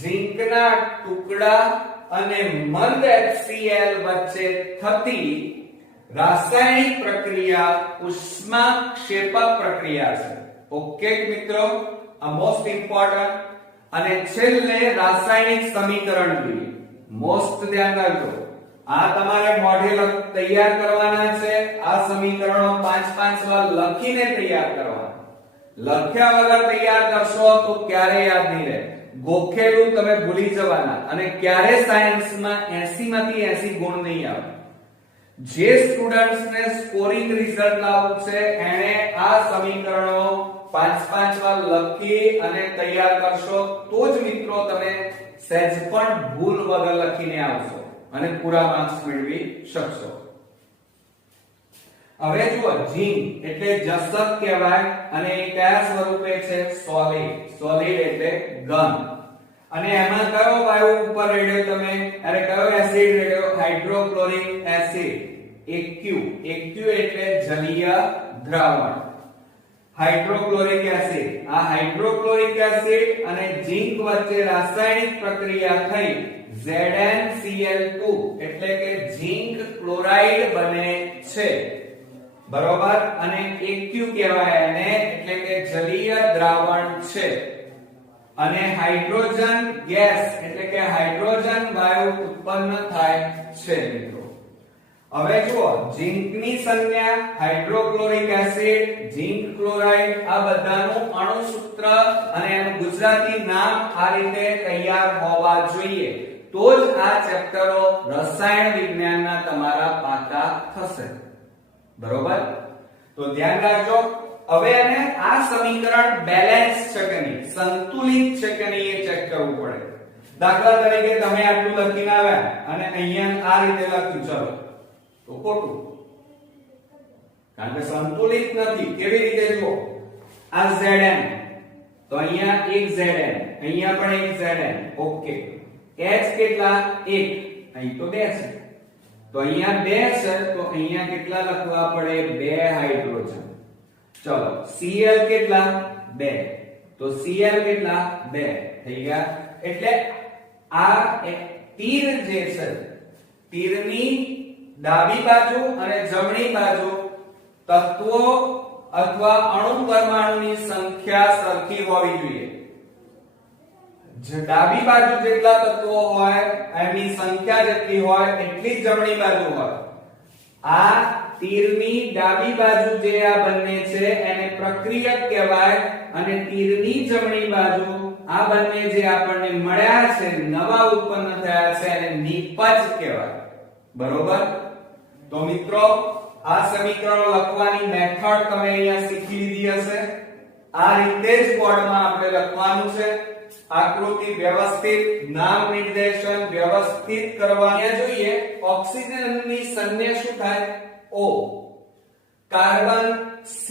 ઝીંકના ટુકડા અને મંદ HCl વચ્ચે થતી રાસાયણિક પ્રક્રિયા ઉષ્માક્ષેપક પ્રક્રિયા છે. ઓકે મિત્રો, આ મોસ્ટ ઇમ્પોર્ટન્ટ. અને છેલ્લે રાસાયણિક સમીકરણ જોઈએ. મોસ્ટ ધ્યાન રાખજો, આ તમારે મોઢે તૈયાર કરવાના છે. આ સમીકરણો 5-5 વાર લખીને તૈયાર કરવાના. લખ્યા વગર તૈયાર કરશો તો ક્યારે યાદ નહીં રહે. ગોખેલું તમે ભૂલી જવાના અને ક્યારે સાયન્સમાં 80 માંથી 80 ગુણ નહીં આવે. જે સ્ટુડન્ટ્સ ને સ્કોરિંગ રિઝલ્ટ લાવવું છે એને આ સમીકરણો 5-5 વાર લખી અને તૈયાર કરશો તો જ મિત્રો તમે સહેજ પણ ભૂલ વગર લખીને આવશો અને પૂરા માર્ક્સ મેળવી શકશો. હવે જુઓ, ઝીંક એટલે જસત કહેવાય અને એ કયા સ્વરૂપે છે? સોલિડ. સોલિડ એટલે ઘન. અને એમાં કયો વાયુ ઉપર રેડ્યો તમે? અરે કયો એસિડ રેડ્યો? Hydrochloric acid AQ. AQ એટલે જલીય દ્રાવણ. હાઇડ્રોક્લોરિક એસિડ, આ હાઇડ્રોક્લોરિક એસિડ અને ઝીંક વચ્ચે રાસાયણિક પ્રક્રિયા થઈ ZnCl2 એટલે કે ઝીંક ક્લોરાઇડ બને છે. બરોબર? અને AQ કહેવાય એને, એટલે કે જલીય દ્રાવણ છે. અને હાઇડ્રોજન ગેસ એટલે કે હાઇડ્રોજન વાયુ ઉત્પન્ન થાય છે મિત્રો. હવે જુઓ, ઝીંકની સંજ્ઞા હાઇડ્રોક્લોરિક એસિડ, ઝીંક ક્લોરાઇડ, આ બધાનું અણુસૂત્ર અને એનું ગુજરાતી નામ આ રીતે તૈયાર હોવા જોઈએ, તો જ આ ચેપ્ટરો રસાયણ વિજ્ઞાનના તમારા પાકા થશે. બરોબર? તો ધ્યાન રાખજો. હવે એને આ સમીકરણ બેલેન્સ છે કે નહીં, સંતુલિત છે કે નહીં એ ચેક કરવું પડે. દાખલા તરીકે તમે આટલું લખીને આવ્યા અને અહીંયા આ રીતે લખ્યું, ચલો તો ખોટું. કારણ કે સંતુલિત નથી. કેવી રીતે જુઓ, આ Zn તો અહીંયા એક Zn, અહીંયા પણ એક Zn. ઓકે, H કેટલા? 1, અહીં તો 2 છે, તો અહીંયા 2 છે, તો અહીંયા કેટલા લખવા પડે? 2 હાઇડ્રોજન. ચલો, Cl કેટલા? 2, તો Cl કેટલા? 2 થઈ ગયા. એટલે આ તીર જે છે, તીરની ડાબી બાજુ અને જમણી બાજુ તત્વો અથવા અણુ પરમાણુની સંખ્યા સરખી હોવી જોઈએ. જે ડાબી બાજુ જેટલા તત્વો હોય એની સંખ્યા જેટલી હોય એટલી જ જમણી બાજુ હોય. આ તીરની ડાબી બાજુ જે આ બંને છે એને પ્રક્રિયક કહેવાય, અને તીરની જમણી બાજુ આ બંને જે આપણને મળ્યા છે, નવા ઉત્પન્ન થયા છે, એને નિપજ કહેવાય. બરોબર? તો મિત્રો, આ સમીકરણો લખવાની મેથડ તમે અહીંયા શીખી લીધી હશે. આ રીતે જ બોર્ડમાં આપણે લખવાનું છે. આકૃતિ વ્યવસ્થિત, નામ નિર્દેશન વ્યવસ્થિત કરવા. અહીંયા જોઈએ, ઓક્સિજનની સંજ્ઞા શું થાય? O, carbon C,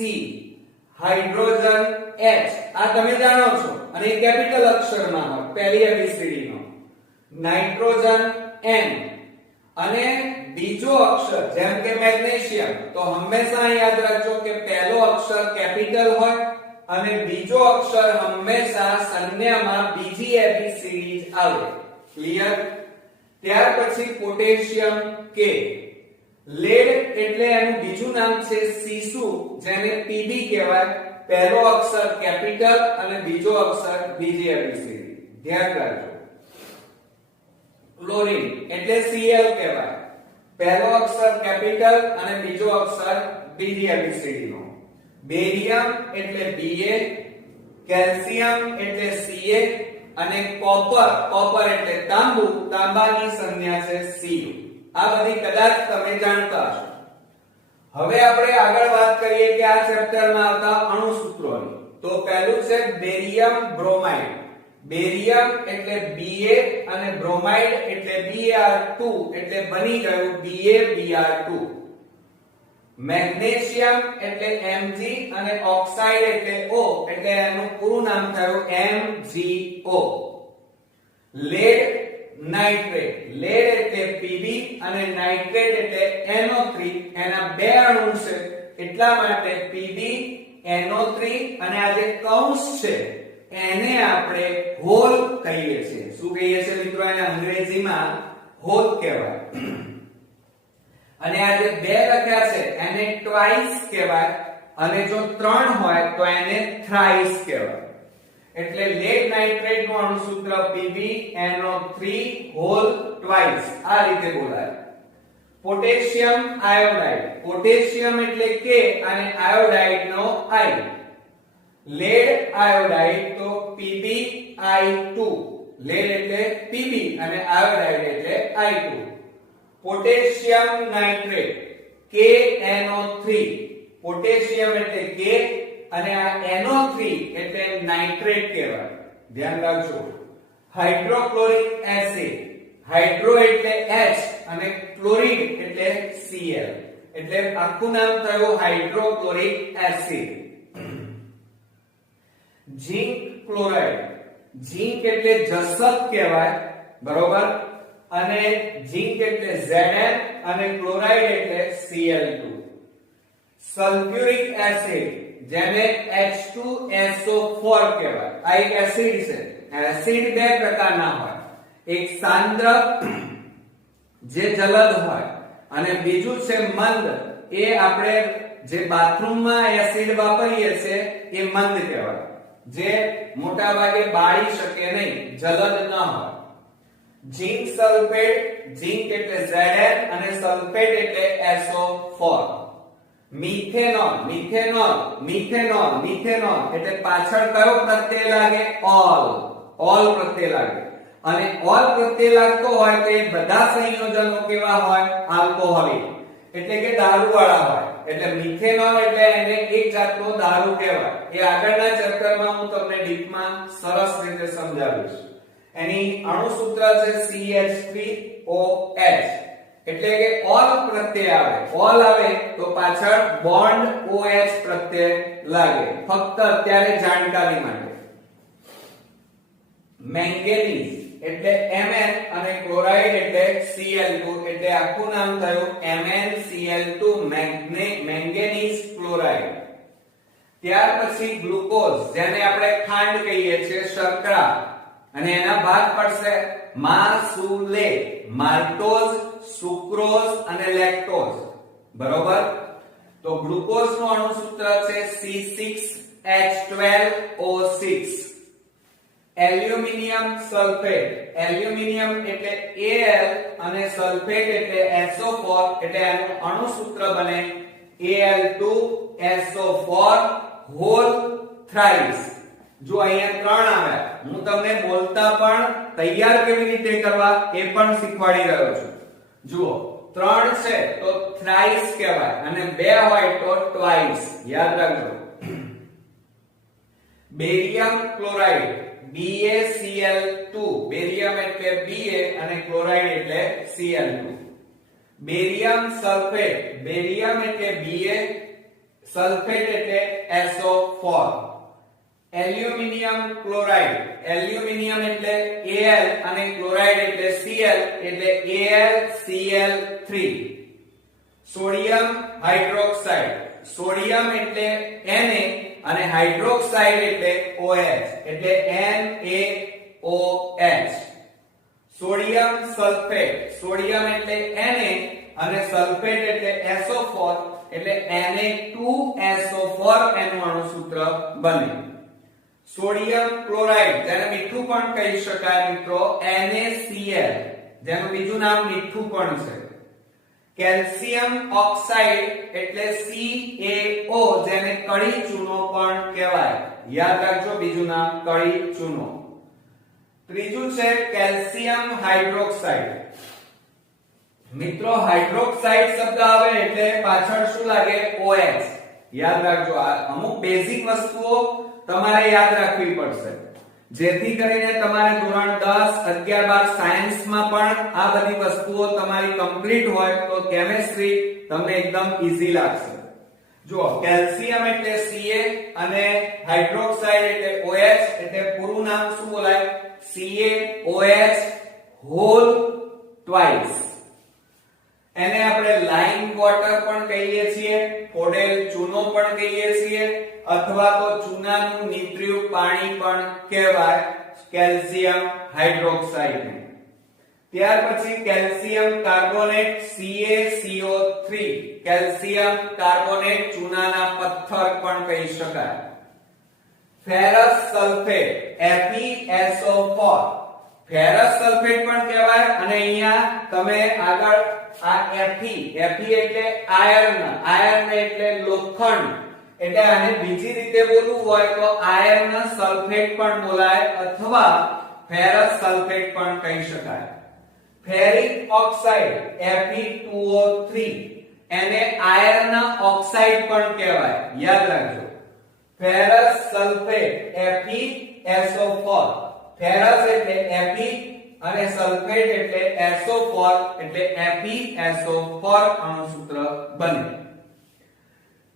hydrogen H. આ તમે જાણો છો, અને એ કેપિટલ અક્ષરમાં હોય, પહેલી ABCD નો. નાઇટ્રોજન N, અને બીજો અક્ષર જેમ કે મેગ્નેશિયમ, તો હંમેશા યાદ રાખજો કે પહેલો અક્ષર કેપિટલ હોય અને બીજો અક્ષર હંમેશા સંજ્ઞામાં બીજી ABCD આવે. ક્લિયર? ત્યાર પછી પોટેશિયમ K. લેડ એટલે એનું બીજું નામ છે સીસુ, જેને Pb કહેવાય. પહેલો અક્ષર કેપિટલ અને બીજો અક્ષર બીજી ABCD. ધ્યાન રાખજો. ક્લોરીન એટલે Cl કહેવાય. પહેલો અક્ષર કેપિટલ અને બીજો અક્ષર બીજી ABCD નો. બેરિયમ એટલે Ba, કેલ્શિયમ એટલે Ca, અને કોપર એટલે તાંબુ, તાંબાની સંજ્ઞા છે Cu. આ બધી કદાચ તમે જાણતા હશો. હવે આપણે આગળ વાત કરીએ કે આ ચેપ્ટરમાં આવતા અણુસૂત્રોની. તો પહેલું છે બેરિયમ બ્રોમાઇડ. બેરિયમ એટલે Ba અને બ્રોમાઇડ એટલે Br2, એટલે બની ગયું BaBr2. મેગ્નેશિયમ એટલે Mg અને ઓક્સાઇડ એટલે O, એટલે એનું પૂરું નામ થયું MgO. લેડ નાઇટ્રેટ, લેડ એટલે Pb અને નાઇટ્રેટ એટલે NO3. એના બે અણુ છે એટલા માટે PbNO3, અને આ જે કૌંસ છે એને આપણે હોલ કહીએ છીએ. શું કહીએ છીએ મિત્રો? એને અંગ્રેજીમાં હોલ કહેવાય. અને આ જે બે લખ્યા છે એને ટ્વાઇસ કહેવાય, અને જો 3 હોય તો એને થ્રાઇસ કહેવાય. એટલે લેડ નાઇટ્રેટ નું અણુસૂત્ર PbNO3 હોલ ટ્વાઇસ. આ રીતે બોલાય. Potassium iodide. પોટેશિયમ એટલે K અને આયોડાઇડ નો I. લેડ આયોડાઇડ તો PbI2. લેડ એટલે Pb અને આયોડાઇડ એટલે I2. Potassium nitrate KNO3. Potassium એટલે K અને આ NO3 એટલે નાઇટ્રેટ કહેવાય. ધ્યાન રાખજો. Hydrochloric acid. હાઇડ્રો એટલે H અને ક્લોરિડ એટલે Cl, એટલે આખું નામ થયું hydrochloric acid. Zinc chloride. Zinc એટલે જસત કહેવાય. બરોબર? અને ઝિંક એટલે Zn અને ક્લોરાઇડ એટલે Cl2. સલ્ફ્યુરિક એસિડ જેને H2SO4 કહેવાય. આ એક એસિડ છે. એસિડ બે પ્રકારના હોય. એક સાંદ્ર જે જલદ હોય, અને બીજું છે મંદ. એ આપણે જે બાથરૂમમાં એસિડ વાપરીએ છે એ મંદ કહેવાય, જે મોટા ભાગે બાળી શકે નહીં, જલદ ન હોય. Zinc sulphate. ઝિંક એટલે Zn અને સલ્ફેટ એટલે SO4. મિથેનોલ. મિથેનોલ એટલે પાછળ કયો પ્રત્યય લાગે? ઓલ પ્રત્યય લાગે. અને ઓલ પ્રત્યય લાગતો હોય તો એ બધા સંયોજનો કેવા હોય? આલ્કોહોલિક, એટલે કે દારૂવાળા હોય. એટલે મિથેનોલ એટલે એને એક જાતનો દારૂ કહેવાય. એ આગળના ચેપ્ટરમાં હું તમને ડીપમાં સરસ રીતે સમજાવીશ. એની અણુસૂત્ર છે CH3OH. એટલે કે ઓલ પ્રત્યય આવે, ઓલ આવે તો પાછળ બોન્ડ OH પ્રત્યય લાગે. ફક્ત અત્યારે જાણકારી માટે. મેંગેનીઝ એટલે Mn અને ક્લોરાઇડ એટલે Cl2 એટલે આખું નામ થયું MnCl2 મેંગેનીઝ ક્લોરાઇડ. ત્યાર પછી ગ્લુકોઝ જેને આપણે ખાંડ કહીએ છીએ, શર્કરા, અને એના ભાગ પડશે માસુલે, માલ્ટોઝ, સુક્રોઝ અને લેક્ટોઝ. બરોબર? તો ગ્લુકોઝ નું અણુસૂત્ર છે C6H12O6. એલ્યુમિનિયમ સલ્ફેટ, એલ્યુમિનિયમ એટલે Al અને સલ્ફેટ એટલે SO4 એટલે આનું અણુસૂત્ર બને Al2SO4 હોલ થ્રાઇસ. જો અહીંયા ત્રણ આવ્યા, હું તમને બોલતા પણ તૈયાર કેવી રીતે કરવા એ પણ શીખવાડી રહ્યો છું. જુઓ, ત્રણ છે તો થ્રાઇસ કહેવાય અને બે હોય તો ટ્વાઇસ. યાદ રાખજો. બેરિયમ ક્લોરાઇડ BaCl2, બેરિયમ એટલે Ba અને ક્લોરાઇડ એટલે Cl2. બેરિયમ સલ્ફેટ, બેરિયમ એટલે Ba, સલ્ફેટ એટલે SO4. એલ્યુમિનિયમ ક્લોરાઇડ, એલ્યુમિનિયમ એટલે Al અને ક્લોરાઇડ એટલે Cl એટલે AlCl3. સોડિયમ હાઇડ્રોક્સાઇડ, સોડિયમ એટલે Na અને હાઇડ્રોક્સાઇડ એટલે OH એટલે NaOH. સોડિયમ સલ્ફેટ, સોડિયમ એટલે Na અને સલ્ફેટ એટલે SO4 એટલે Na2SO4 એનું અણુસૂત્ર બને. સોડિયમ ક્લોરાઇડ જેને મીઠું પણ કહી શકાય મિત્રો, NaCl જેનું બીજું નામ મીઠું પણ છે. કેલ્શિયમ ઓક્સાઇડ એટલે CaO જેને કળી ચૂનો પણ કહેવાય. યાદ રાખજો, બીજું નામ કળી ચૂનો. ત્રીજું છે કેલ્શિયમ હાઇડ્રોક્સાઇડ. મિત્રો હાઇડ્રોક્સાઇડ શબ્દ આવે એટલે પાછળ શું લાગે? OH. યાદ રાખજો, આ અમુક બેઝિક વસ્તુઓ તમારે યાદ રાખવી પડશે, જેથી કરીને તમારે ધોરણ 10, 11, 12 સાયન્સમાં પણ આ બધી વસ્તુઓ તમારી કમ્પ્લીટ હોય તો કેમેસ્ટ્રી તમને એકદમ ઈઝી લાગશે. જુઓ, કેલ્શિયમ એટલે Ca અને હાઇડ્રોક્સાઇડ એટલે OH એટલે પૂરું નામ શું બોલાય? CaOH whole twice. એને આપણે લાઇમ વોટર પણ કહીએ છીએ, ફોડેલ ચૂનો પણ કહીએ છીએ, અથવા તો ચૂનાનું નીતર્યું પાણી પણ કહેવાય કેલ્શિયમ હાઇડ્રોક્સાઇડ. ત્યાર પછી calcium carbonate CaCO3, calcium carbonate ચૂનાના પથ્થર પણ કહી શકાય. Ferrous sulphate FeSO4, ferrous sulphate પણ કહેવાય. અને અહીંયા તમે આગળ આ Fe એટલે આયર્ન, આયર્ન એટલે લોખંડ, એટલે આને બીજી રીતે બોલવું હોય તો આયર્ન સલ્ફેટ પણ બોલાય અથવા ફેરસ સલ્ફેટ પણ કહી શકાય. ફેરિક ઓક્સાઇડ Fe2O3 એને આયર્ન ઓક્સાઇડ પણ કહેવાય. યાદ રાખજો. ફેરસ સલ્ફેટ FeSO4, ફેરસ એટલે Fe અને સલ્ફેટ એટલે SO4 એટલે FeSO4 અણુસૂત્ર બને.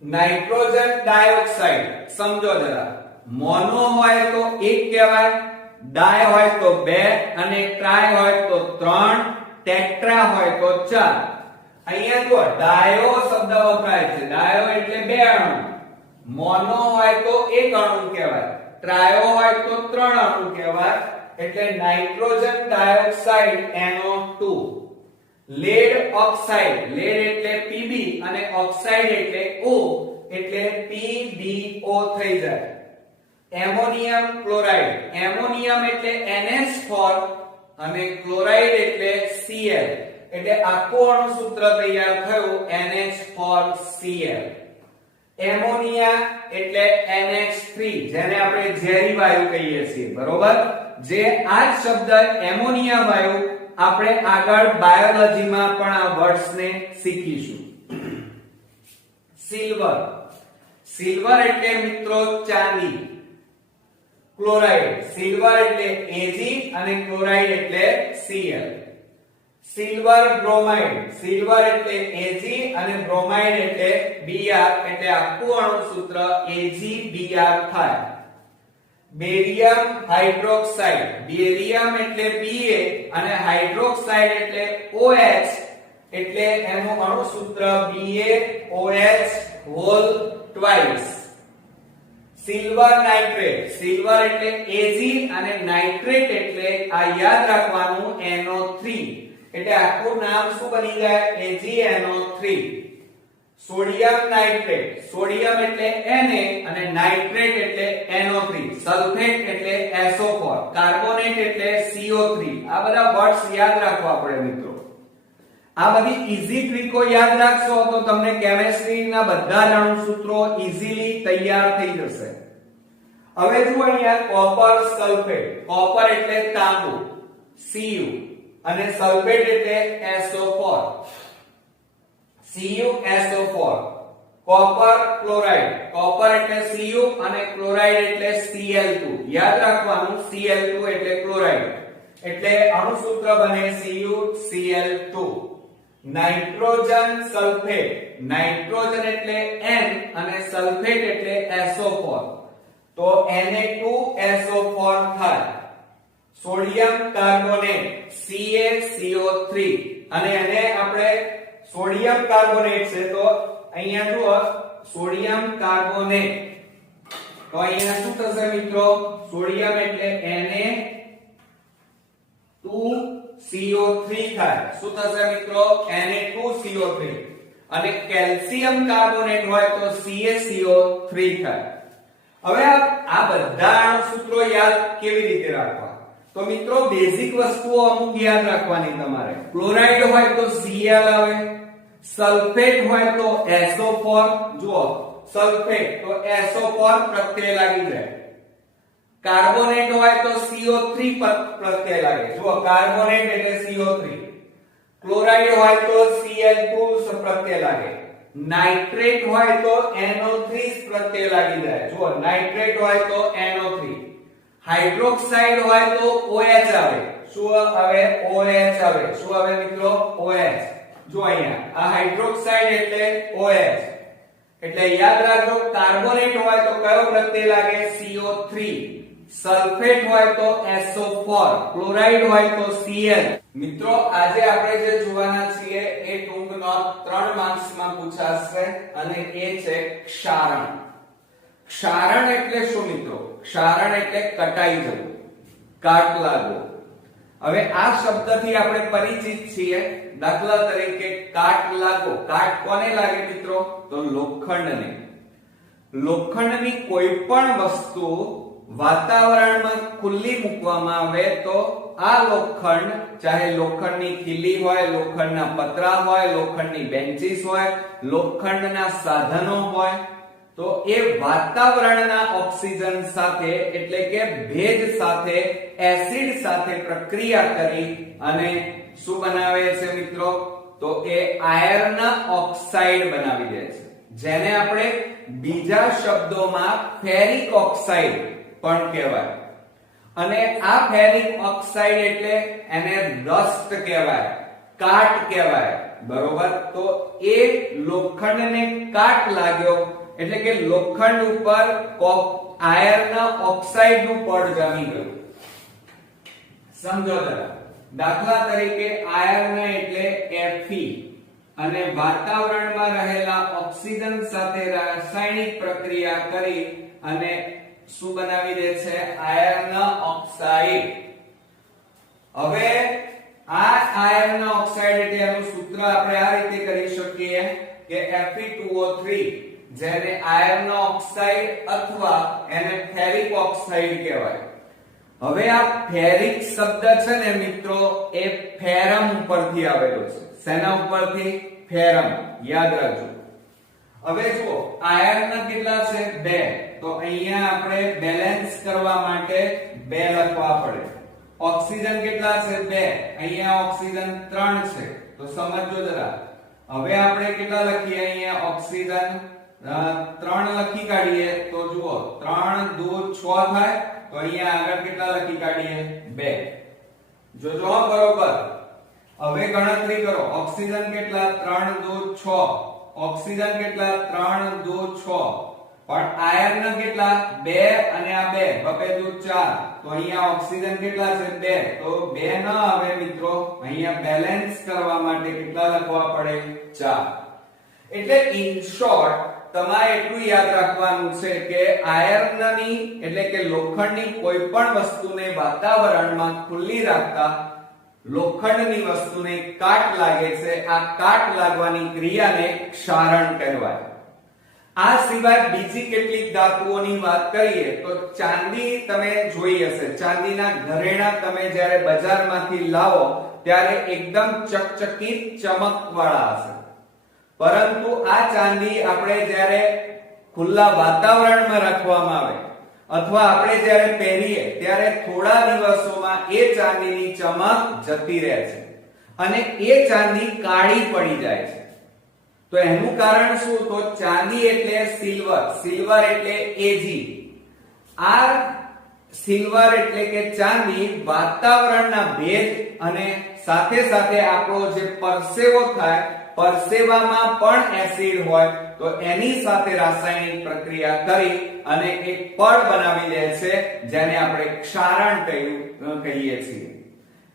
નાઇટ્રોજન ડાયોક્સાઇડ સમજો જરા, મોનો હોય તો એક કહેવાય, ડાય હોય તો બે અને ટ્રાય હોય તો ત્રણ, ટેટ્રા હોય તો ચાર. અહીંયા જો ડાયો શબ્દ વપરાય છે, ડાયો એટલે બે અણુ, મોનો હોય તો એક અણુ કહેવાય, ટ્રાયો હોય તો ત્રણ અણુ કહેવાય એટલે nitrogen dioxide NO2. Lead oxide, lead એટલે Pb અને ઓક્સાઇડ એટલે O એટલે PbO થઈ જાય. એમોનિયમ ક્લોરાઇડ, એમોનિયમ એટલે NH4 અને ક્લોરાઇડ એટલે Cl એટલે આખું અણુસૂત્ર તૈયાર થયું NH4Cl. એમોનિયા એટલે NH3 જેને આપણે ઝેરી વાયુ કહીએ છીએ. બરોબર? જે આ શબ્દ એમોનિયા વાયુ આપણે આગળ બાયોલોજીમાં પણ આ વર્ડ્સને શીખીશું. સિલ્વર, સિલ્વર એટલે મિત્રો ચાંદી. ક્લોરાઇડ, સિલ્વર એટલે Ag અને ક્લોરાઇડ એટલે Cl. સિલ્વર બ્રોમાઇડ, સિલ્વર એટલે Ag અને બ્રોમાઇડ એટલે Br, એટલે આખું અણુસૂત્ર AgBr થાય. બેરિયમ હાઇડ્રોક્સાઇડ, બેરિયમ એટલે Ba અને હાઇડ્રોક્સાઇડ એટલે OH, એટલે એનું અણુસૂત્ર BaOH whole twice. Silver nitrate, silver એટલે Ag અને નાઇટ્રેટ એટલે આ યાદ રાખવાનું NO3, એટલે આખું નામ શું બની જાય AgNO3. સોડિયમ નાઇટ્રેટ, સોડિયમ એટલે Na અને નાઇટ્રેટ એટલે NO3, સલ્ફેટ એટલે SO4, કાર્બોનેટ એટલે CO3. આ બધા વર્ડ્સ યાદ રાખવા પડે મિત્રો. આ બધી ઈઝી ટ્રીકો યાદ રાખશો તો તમને કેમિસ્ટ્રીના બધા જ અણુસૂત્રો ઈઝીલી તૈયાર થઈ જશે. હવે જુઓ અહીંયા કોપર સલ્ફેટ, કોપર એટલે તાંબુ Cu અને સલ્ફેટ એટલે SO4, CuSO4. Copper chloride, copper એટલે Cu અને ક્લોરાઇડ એટલે Cl2. યાદ રાખવાનું Cl2 એટલે ક્લોરાઇડ, એટલે અણુસૂત્ર બને CuCl2. નાઇટ્રોજન સલ્ફેટ, નાઇટ્રોજન એટલે N અને સલ્ફેટ એટલે SO4, તો Na2SO4 થાય. સોડિયમ કાર્બોનેટ CaCO3, અને એને આપણે સોડિયમ કાર્બોનેટ છે તો અહીંયા જુઓ સોડિયમ કાર્બોનેટ, તો અહીંયા શું થશે મિત્રો, સોડિયમ એટલે Na2CO3 થાય. શું થશે મિત્રો, Na2CO3. અને કેલ્શિયમ કાર્બોનેટ હોય તો CaCO3 થાય. હવે આ બધા અણુસૂત્રો યાદ કેવી રીતે રાખવા, તો મિત્રો બેઝિક વસ્તુઓ અમુક યાદ રાખવાની તમારે. ક્લોરાઇડ હોય તો Cl આવે, સલ્ફેટ હોય તો SO4, જુઓ સલ્ફેટ તો SO4 પ્રત્યય લાગી જાય. કાર્બોનેટ હોય તો CO3 પ્રત્યય લાગે, જુઓ કાર્બોનેટ એટલે CO3. ક્લોરાઇડ હોય તો Cl2 પ્રત્યય લાગે. નાઇટ્રેટ હોય તો NO3 પ્રત્યય લાગી જાય, જુઓ નાઇટ્રેટ હોય તો NO3. હાઇડ્રોક્સાઇડ હોય તો OH આવે, શું આવે OH આવે, શું આવે મિત્રો OH. જો અહીંયા આ હાઇડ્રોક્સાઇડ એટલે OH, એટલે યાદ રાખજો કાર્બોનેટ હોય તો કયો પ્રત્યય લાગે CO3, સલ્ફેટ હોય તો SO4, ક્લોરાઇડ હોય તો Cl. મિત્રો આજે આપણે જે જોવાના છીએ એ ટૂંક નોટ 3 માર્ક્સ માં પૂછાશે અને એ છે ક્ષારણ. ક્ષારણ એટલે શું મિત્રો, ક્ષારણ એટલે કટાઈ જવું, કાટ લાગવો. હવે આ શબ્દથી આપણે પરિચિત છીએ. દાખલા તરીકે કાટ લાગવો, કાટ કોને લાગે મિત્રો, તો લોખંડને. લોખંડની કોઈ પણ વસ્તુ વાતાવરણમાં ખુલ્લી મૂકવામાં આવે તો આ લોખંડ, ચાહે લોખંડની ખીલી હોય, લોખંડના પતરા હોય, લોખંડની બેન્ચીસ હોય, લોખંડના સાધનો હોય, તો એ વાતાવરણના ઓક્સિજન સાથે એટલે કે ભેજ સાથે, એસિડ સાથે પ્રક્રિયા કરી અને શું બનાવે છે મિત્રો, તો એ આયર્ન ઓક્સાઇડ બનાવી દે છે, જેને આપણે બીજા શબ્દોમાં ફેરિક ઓક્સાઇડ પણ કહેવાય. અને આ ફેરિક ઓક્સાઇડ એટલે એને રસ્ટ કહેવાય, કાટ કહેવાય, બરોબર. તો એ લોખંડને કાટ લાગ્યો એટલે કે લોખંડ ઉપર આયર્ન ઓક્સાઇડ નું પડ જામી ગયું. સમજો જરા. દાખલા તરીકે આયર્ન એટલે Fe અને વાતાવરણમાં રહેલા ઓક્સિજન સાથે રાસાયણિક પ્રક્રિયા કરી અને શું બનાવી દે છે, આયર્ન ઓક્સાઇડ. હવે આ આયર્ન ઓક્સાઇડ એટલે એનું સૂત્ર આપણે આ રીતે કરી શકીએ કે Fe2O3, જેને આયર્ન ઓક્સાઇડ અથવા એને ફેરિક ઓક્સાઇડ કહેવાય. હવે આ ફેરિક શબ્દ છે ને મિત્રો, એ ફેરમ ઉપરથી આવેલો છે. શેના ઉપરથી? ફેરમ. યાદ રાખજો. હવે જુઓ આયર્ન કેટલા છે? 2. તો અહીંયા આપણે બેલેન્સ કરવા માટે 2 લખવા પડે. ઓક્સિજન કેટલા છે? 2. અહીંયા ઓક્સિજન 3 છે. તો સમજો જરા. હવે આપણે કેટલા લખીએ? અહીંયા ઓક્સિજન 3 લખી કાઢીએ તો જુઓ 3 2 6 થાય. તો અહીંયા આગળ કેટલા લખી કાઢીએ? 2. જોજો બરોબર. હવે ગણતરી કરો. ઓક્સિજન કેટલા? 3 2 6. ઓક્સિજન કેટલા? 3 2 6. પણ આયર્ન કેટલા? 2 અને આ 2 બપે દુ 4. તો અહીંયા ઓક્સિજન કેટલા છે? 2. તો 2 ન આવે મિત્રો. અહીંયા બેલેન્સ કરવા માટે કેટલા લખવા પડે? 4. એટલે ઇન શોર્ટ તમારે એટલું યાદ રાખવાનું છે કે આયર્નની એટલે કે લોખંડની કોઈ પણ વસ્તુને વાતાવરણમાં ખુલ્લી રાખતા લોખંડની વસ્તુને કાટ લાગે છે. આ કાટ લાગવાની ક્રિયાને ક્ષારણ કહેવાય. આ સિવાય બીજી કેટલીક ધાતુઓની વાત કરીએ તો ચાંદી તમે જોઈ હશે. ચાંદીના ઘરેણા તમે જ્યારે બજારમાંથી લાવો ત્યારે એકદમ ચકચકિત ચમકવાળા હશે. પરંતુ આ ચાંદી આપણે જ્યારે ખુલ્લા વાતાવરણમાં રાખવામાં આવે અથવા આપણે જ્યારે પહેરીએ ત્યારે થોડા દિવસોમાં એ ચાંદીની ચમક જતી રહે છે અને એ ચાંદી કાળી પડી જાય છે. તો એનું કારણ શું? તો ચાંદી એટલે સિલ્વર, સિલ્વર એટલે Ag. આ સિલ્વર એટલે કે ચાંદી વાતાવરણના ભેજ અને સાથે સાથે આપણો જે પરસેવો થાય, પરસેવામાં પણ એસિડ હોય તો એની સાથે રાસાયણિક પ્રક્રિયા કરી અને એક પડ બનાવી દે છે જેને આપણે ક્ષારણ કહીએ છીએ.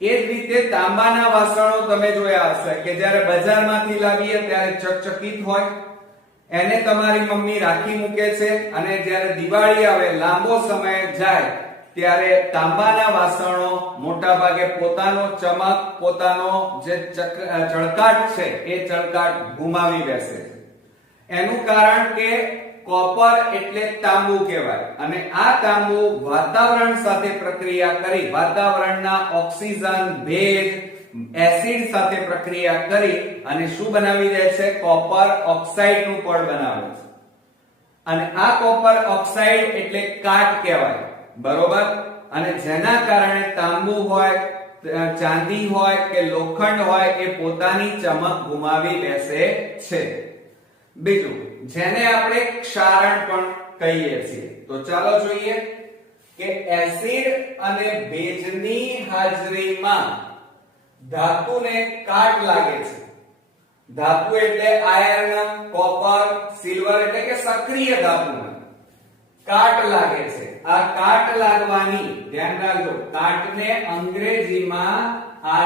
એ જ રીતે તાંબાના વાસણો તમે જોયા હશે કે જ્યારે બજારમાંથી લાવીએ ત્યારે ચકચકિત હોય. એને તમારી મમ્મી રાખી મૂકે છે અને જ્યારે દિવાળી આવે, લાંબો સમય જાય ત્યારે તાંબાના વાસણો મોટા ભાગે પોતાનો ચમક, પોતાનો જે ચળકાટ છે એ ચળકાટ ગુમાવી બેસે છે. એનું કારણ કે કોપર એટલે તાંબુ કહેવાય અને આ તાંબુ વાતાવરણ સાથે પ્રક્રિયા કરી, વાતાવરણના ઓક્સિજન, ભેજ, એસિડ સાથે પ્રક્રિયા કરી અને શું બનાવી દે છે? કોપર ઓક્સાઇડ નું પડ બનાવે છે. અને આ કોપર ઓક્સાઇડ એટલે કાટ કહેવાય. બરોબર? અને જેના કારણે તાંબુ હોય, ચાંદી હોય કે લોખંડ હોય એ પોતાની ચમક ગુમાવી બેસે છે. બીજું જેને આપણે ક્ષારણ પણ કહીએ છીએ. તો ચાલો જોઈએ કે એસિડ અને ભેજની હાજરીમાં ધાતુને કાટ લાગે છે. ધાતુ એટલે આયર્ન, કોપર, સિલ્વર એટલે કે સક્રિય ધાતુને કાટ લાગે છે. આ કાટ લાગવાની ધ્યાન રાખજો, કાટને અંગ્રેજીમાં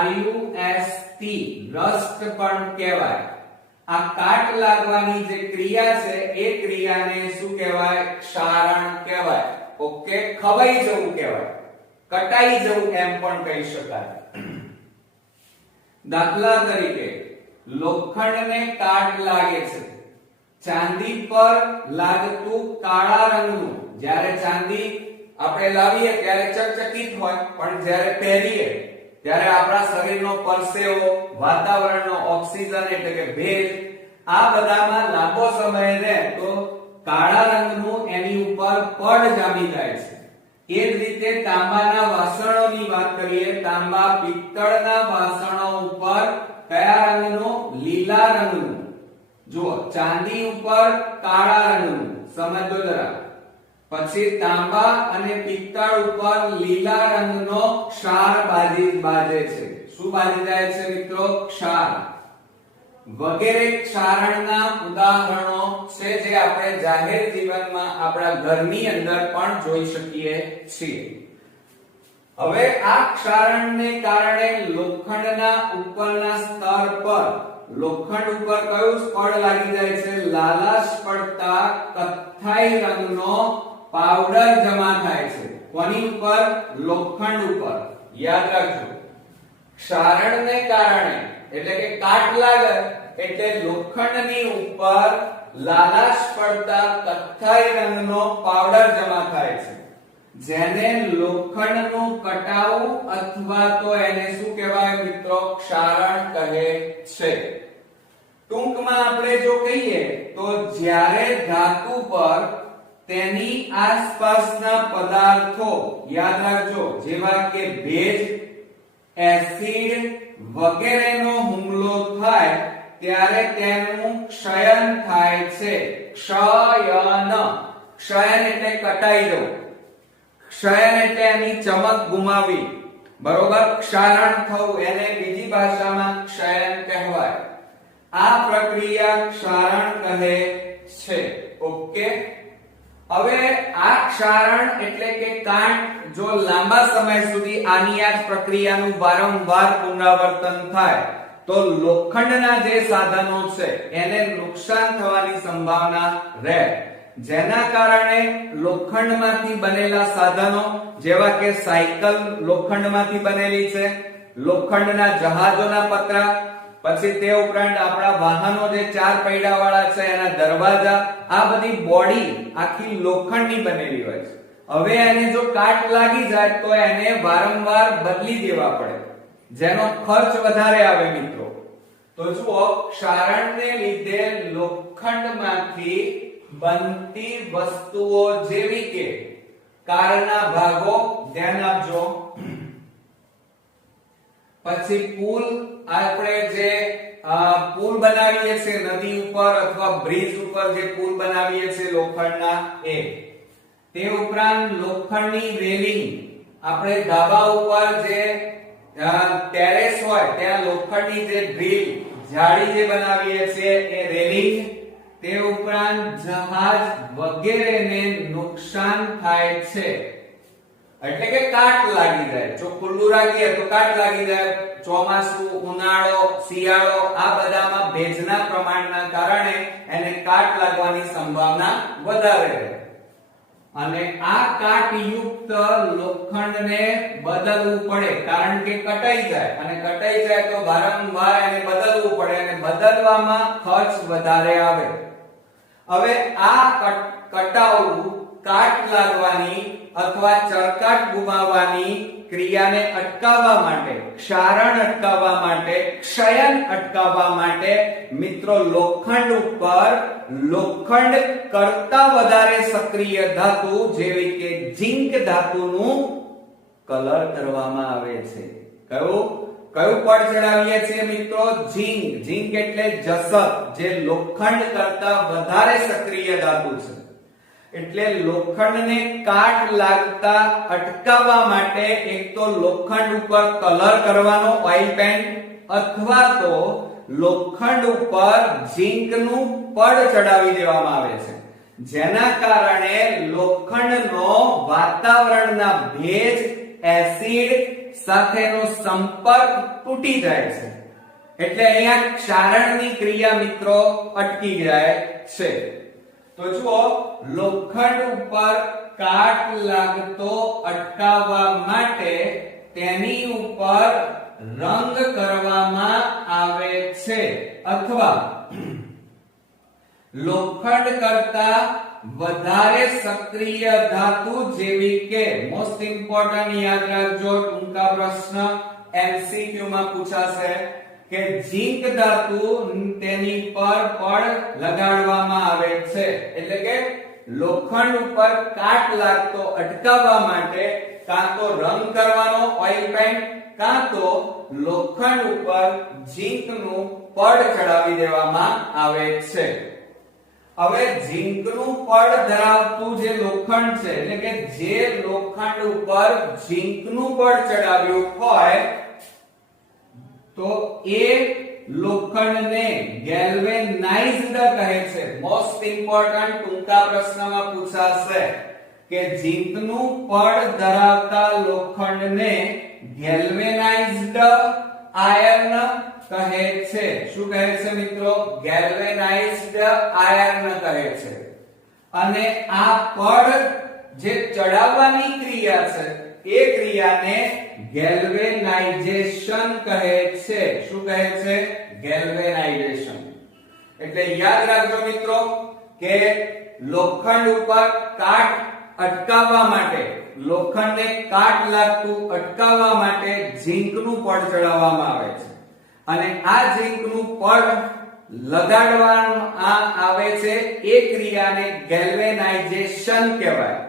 RUST રસ્ટ પણ કહેવાય. આ કાટ લાગવાની જે ક્રિયા છે એ ક્રિયાને શું કહેવાય? ક્ષારણ કહેવાય. ઓકે, ખવાઈ જવું કહેવાય, કટાઈ જવું એમ પણ કહી શકાય. દાખલા તરીકે લોખંડને કાટ લાગે છે. ચાંદી પર લાગતું કાળા રંગનું, જ્યારે ચાંદી આપણે લાવીએ ત્યારે ચકચકિત હોય પણ જ્યારે પહેરીએ ત્યારે આપણા શરીરનો પરસેવો, વાતાવરણનો ઓક્સિજન એટલે કે ભેજ, આ બધામાં લાંબો સમય રહે તો કાળા રંગનું એની ઉપર પડ જામી જાય છે. એ જ રીતે તાંબાના વાસણોની વાત કરીએ. તાંબા, પિત્તળના વાસણો ઉપર કયા રંગનું? લીલા રંગનું. જુઓ, ચાંદી ઉપર કાળા રંગનું, સમજો જરા. પછી તાંબા અને પિત્તળ ઉપર લીલા રંગનો ક્ષાર બાજે છે. શું બાજી જાય છે મિત્રો? ક્ષાર. વગેરે ક્ષારણના ઉદાહરણો છે જે આપણે જાહેર જીવનમાં આપણા ઘરની અંદર પણ જોઈ શકીએ છીએ. હવે આ ક્ષારણને કારણે લોખંડના ઉપરના સ્તર પર, લોખંડ ઉપર કયું પડ લાગી જાય છે? લાલાશ પડતા કથ્થાઈ રંગનો પાવડર જમા થાય છે. કોની ઉપર? લોખંડ ઉપર. યાદ રાખજો, ક્ષારણને કારણે એટલે કે કાટ લાગે એટલે લોખંડની ઉપર લાલાશ પડતા કથ્થાઈ રંગનો પાવડર જમા થાય છે, જેને લોખંડનું કટાવું અથવા તો એને શું કહેવાય મિત્રો? ક્ષારણ કહે છે. ટૂંકમાં આપણે જો કહીએ તો જ્યારે ધાતુ પર તેની આસપાસના પદાર્થો, યાદ રાખજો, જેવા કે ભેજ, એસિડ વગેરેનો હુમલો થાય ત્યારે તેનું ક્ષયન થાય છે. ક્ષયન. ક્ષયન એટલે કટાઈ જવું. ક્ષયન એટલે એની ચમક ગુમાવી. બરોબર, ક્ષારણ થવું એને બીજી ભાષામાં ક્ષયન કહેવાય. આ પ્રક્રિયા ક્ષારણ કહે છે. ઓકે, હવે આ ક્ષારણ એટલે કે કાટ જો લાંબા સમય સુધી આની આ જ પ્રક્રિયાનું વારંવાર પુનરાવર્તન થાય તો લોખંડના જે સાધનો છે એને નુકસાન થવાની સંભાવના રહે, જેના કારણે લોખંડમાંથી બનેલા સાધનો જેવા કે સાયકલ લોખંડમાંથી બનેલી છે, લોખંડના જહાજોના પતરા, પછી તે ઉપરાંત આપણા વાહનો જે ચાર પૈડા વાળા છે એના દરવાજા, આ બધી બોડી આખી લોખંડની બનેલી હોય છે. હવે એને જો કાટ લાગી જાય તો એને વારંવાર બદલી દેવા પડે, જેનો ખર્ચ વધારે આવે મિત્રો. તો જુઓ, ક્ષારણને લીધે લોખંડમાંથી બનતી વસ્તુઓ જેવી કે કારના ભાગો, ધ્યાન આપજો, પછી પુલ, આપણે જે પુલ બનાવીએ છીએ નદી ઉપર અથવા બ્રિજ ઉપર જે પુલ બનાવીએ છીએ લોખંડના એ, તે ઉપરાંત લોખંડની રેલિંગ, આપણે ધાબા ઉપર જે ટેરેસ હોય ત્યાં લોખંડની જે ગ્રીલ જાળી જે બનાવીએ છીએ એ રેલિંગ, તે ઉપરાંત જહાજ વગેરેને નુકસાન થાય છે. એટલે કે કાટ લાગી જાય, જો ખુલ્લું રાખીએ તો કાટ લાગી જાય. ચોમાસું, ઉનાળો, શિયાળો આ બધામાં ભેજના પ્રમાણના કારણે એને કાટ લાગવાની સંભાવના વધારે રહે. અને આ કાટયુક્ત લોખંડને બદલવું પડે, કારણ કે કટાઈ જાય, અને કટાઈ જાય તો વારંવાર એને બદલવું પડે અને બદલવામાં ખર્ચ વધારે આવે. હવે આ કટાવું, કાટ લાગવાની અથવા ચળકાટ ગુમાવવાની ક્રિયાને અટકાવવા માટે, ક્ષારણ અટકાવવા માટે, ક્ષયન અટકાવવા માટે મિત્રો લોખંડ ઉપર લોખંડ કરતા વધારે સક્રિય ધાતુ જેવી કે ઝિંક ધાતુનું કલર કરવામાં આવે છે. કયું પડ ચડાવીએ છીએ મિત્રો? ઝિંક. ઝિંક એટલે જસત, જે લોખંડ કરતા વધારે સક્રિય ધાતુ છે. એટલે લોખંડને કાટ લાગતા અટકાવવા માટે એક તો લોખંડ ઉપર કલર કરવાનો, ઓઇલ પેન્ટ, અથવા તો લોખંડ ઉપર ઝિંકનું પડ ચડાવી દેવામાં આવે છે, જેના કારણે લોખંડનો વાતાવરણના ભેજ, એસિડ સાથેનો સંપર્ક તૂટી જાય છે. એટલે અહીંયા ક્ષારણની ક્રિયા મિત્રો અટકી જાય છે. તો જુઓ, લોખંડ ઉપર કાટ લાગતો અટકાવવા માટે તેની ઉપર રંગ કરવામાં આવે છે, અથવા લોખંડ કરતા વધારે સક્રિય ધાતુ જેવી કે, મોસ્ટ ઇમ્પોર્ટન્ટ યાદ રાખજો, ટૂંકા પ્રશ્ન MCQ માં પૂછાશે કે ઝિંક ધાતુ, તેની પર પડ લગાડવામાં આવે છે. એટલે કે લોખંડ ઉપર કાટ લાગતો અટકાવવા માટે કાં તો રંગ કરવાનો, ઓઇલ પેન્ટ, કાં તો લોખંડ ઉપર ઝિંકનું પડ ચડાવી દેવામાં આવે છે. હવે ઝિંકનું પડ ધરાવતું જે લોખંડ છે, એટલે કે જે લોખંડ ઉપર ઝિંકનું પડ ચડાવ્યું હોય તો એ લોખંડને ગેલ્વેનાઇઝ્ડ કહે છે. મોસ્ટ ઇમ્પોર્ટન્ટ ટૂંકા પ્રશ્નમાં પૂછાશે કે ઝિંકનું પડ ધરાવતા લોખંડને ગેલ્વેનાઇઝ્ડ આયર્ન કહે છે. શું કહે છે મિત્રો? ગેલ્વેનાઇઝ્ડ આયર્ન કહે છે. અને આ પડ જે ચડાવવાની ક્રિયા છે એ ક્રિયાને ગેલ્વેનાઇઝેશન કહે છે. શું કહે છે? ગેલ્વેનાઇઝેશન. એટલે યાદ રાખજો મિત્રો કે લોખંડ ઉપર કાટ અટકાવવા માટે, લોખંડને કાટ લાગતું અટકાવવા માટે ઝિંકનું પડ ચડાવવામાં આવે છે, અને આ ઝિંકનું પડ લગાડવામાં આવે છે એ ક્રિયાને ગેલ્વેનાઇઝેશન કહેવાય.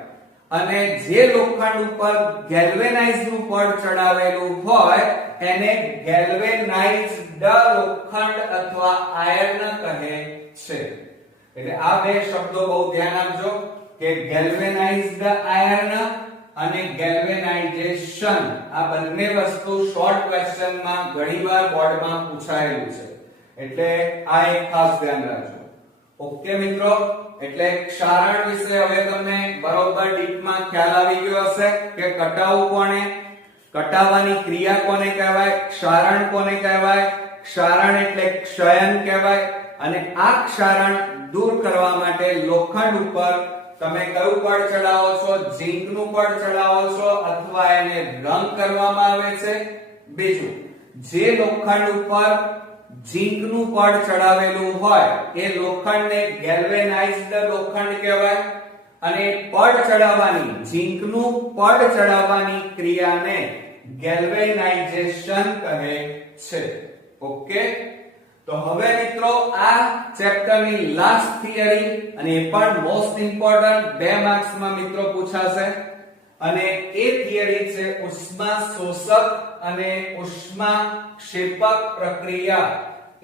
અને જે લોખંડ ઉપર ગેલ્વેનાઇઝ્ડનું પડ ચડાવેલું હોય એને ગેલ્વેનાઇઝ્ડ લોખંડ અથવા આયર્ન કહે છે. એટલે આ બે શબ્દો બહુ ધ્યાન આપજો કે ગેલ્વેનાઇઝ્ડ આયર્ન અને ગેલ્વેનાઇઝેશન આ બંને વસ્તુ શોર્ટ ક્વેશ્ચન માં ઘણીવાર બોર્ડમાં પૂછાયેલું છે, એટલે આ એક ખાસ ધ્યાન રાખજો. ઓકે મિત્રો, એટલે ક્ષારણ વિશે હવે તમને બરોબર ડીપમાં ખ્યાલ આવી ગયો હશે કે કટાવું કોને, કટાવાની ક્રિયા કોને કહેવાય, ક્ષારણ કોને કહેવાય, ક્ષારણ એટલે ક્ષયન કહેવાય. અને આ ક્ષારણ દૂર કરવા માટે લોખંડ ઉપર તમે કયું પડ ચડાવો છો, ઝીંકનું પડ ચડાવો છો અથવા એને રંગ કરવામાં આવે છે. બીજું, જે લોખંડ ઉપર ઝીંકનું પડ ચડાવેલું હોય એ લોખંડને ગેલ્વેનાઇઝ્ડ લોખંડ કહેવાય. અને પડ ચડાવવાની, ઝીંકનું પડ ચડાવવાની ક્રિયાને ગેલ્વેનાઇઝેશન કહે છે. ઓકે, તો હવે મિત્રો આ ચેપ્ટરની લાસ્ટ થિયરી, અને એ પણ મોસ્ટ ઇમ્પોર્ટન્ટ 2 માર્ક્સમાં મિત્રો પૂછાશે. અને એ થિયરી છે ઉષ્મા શોષક અને ઉષ્મા ક્ષેપક પ્રક્રિયા.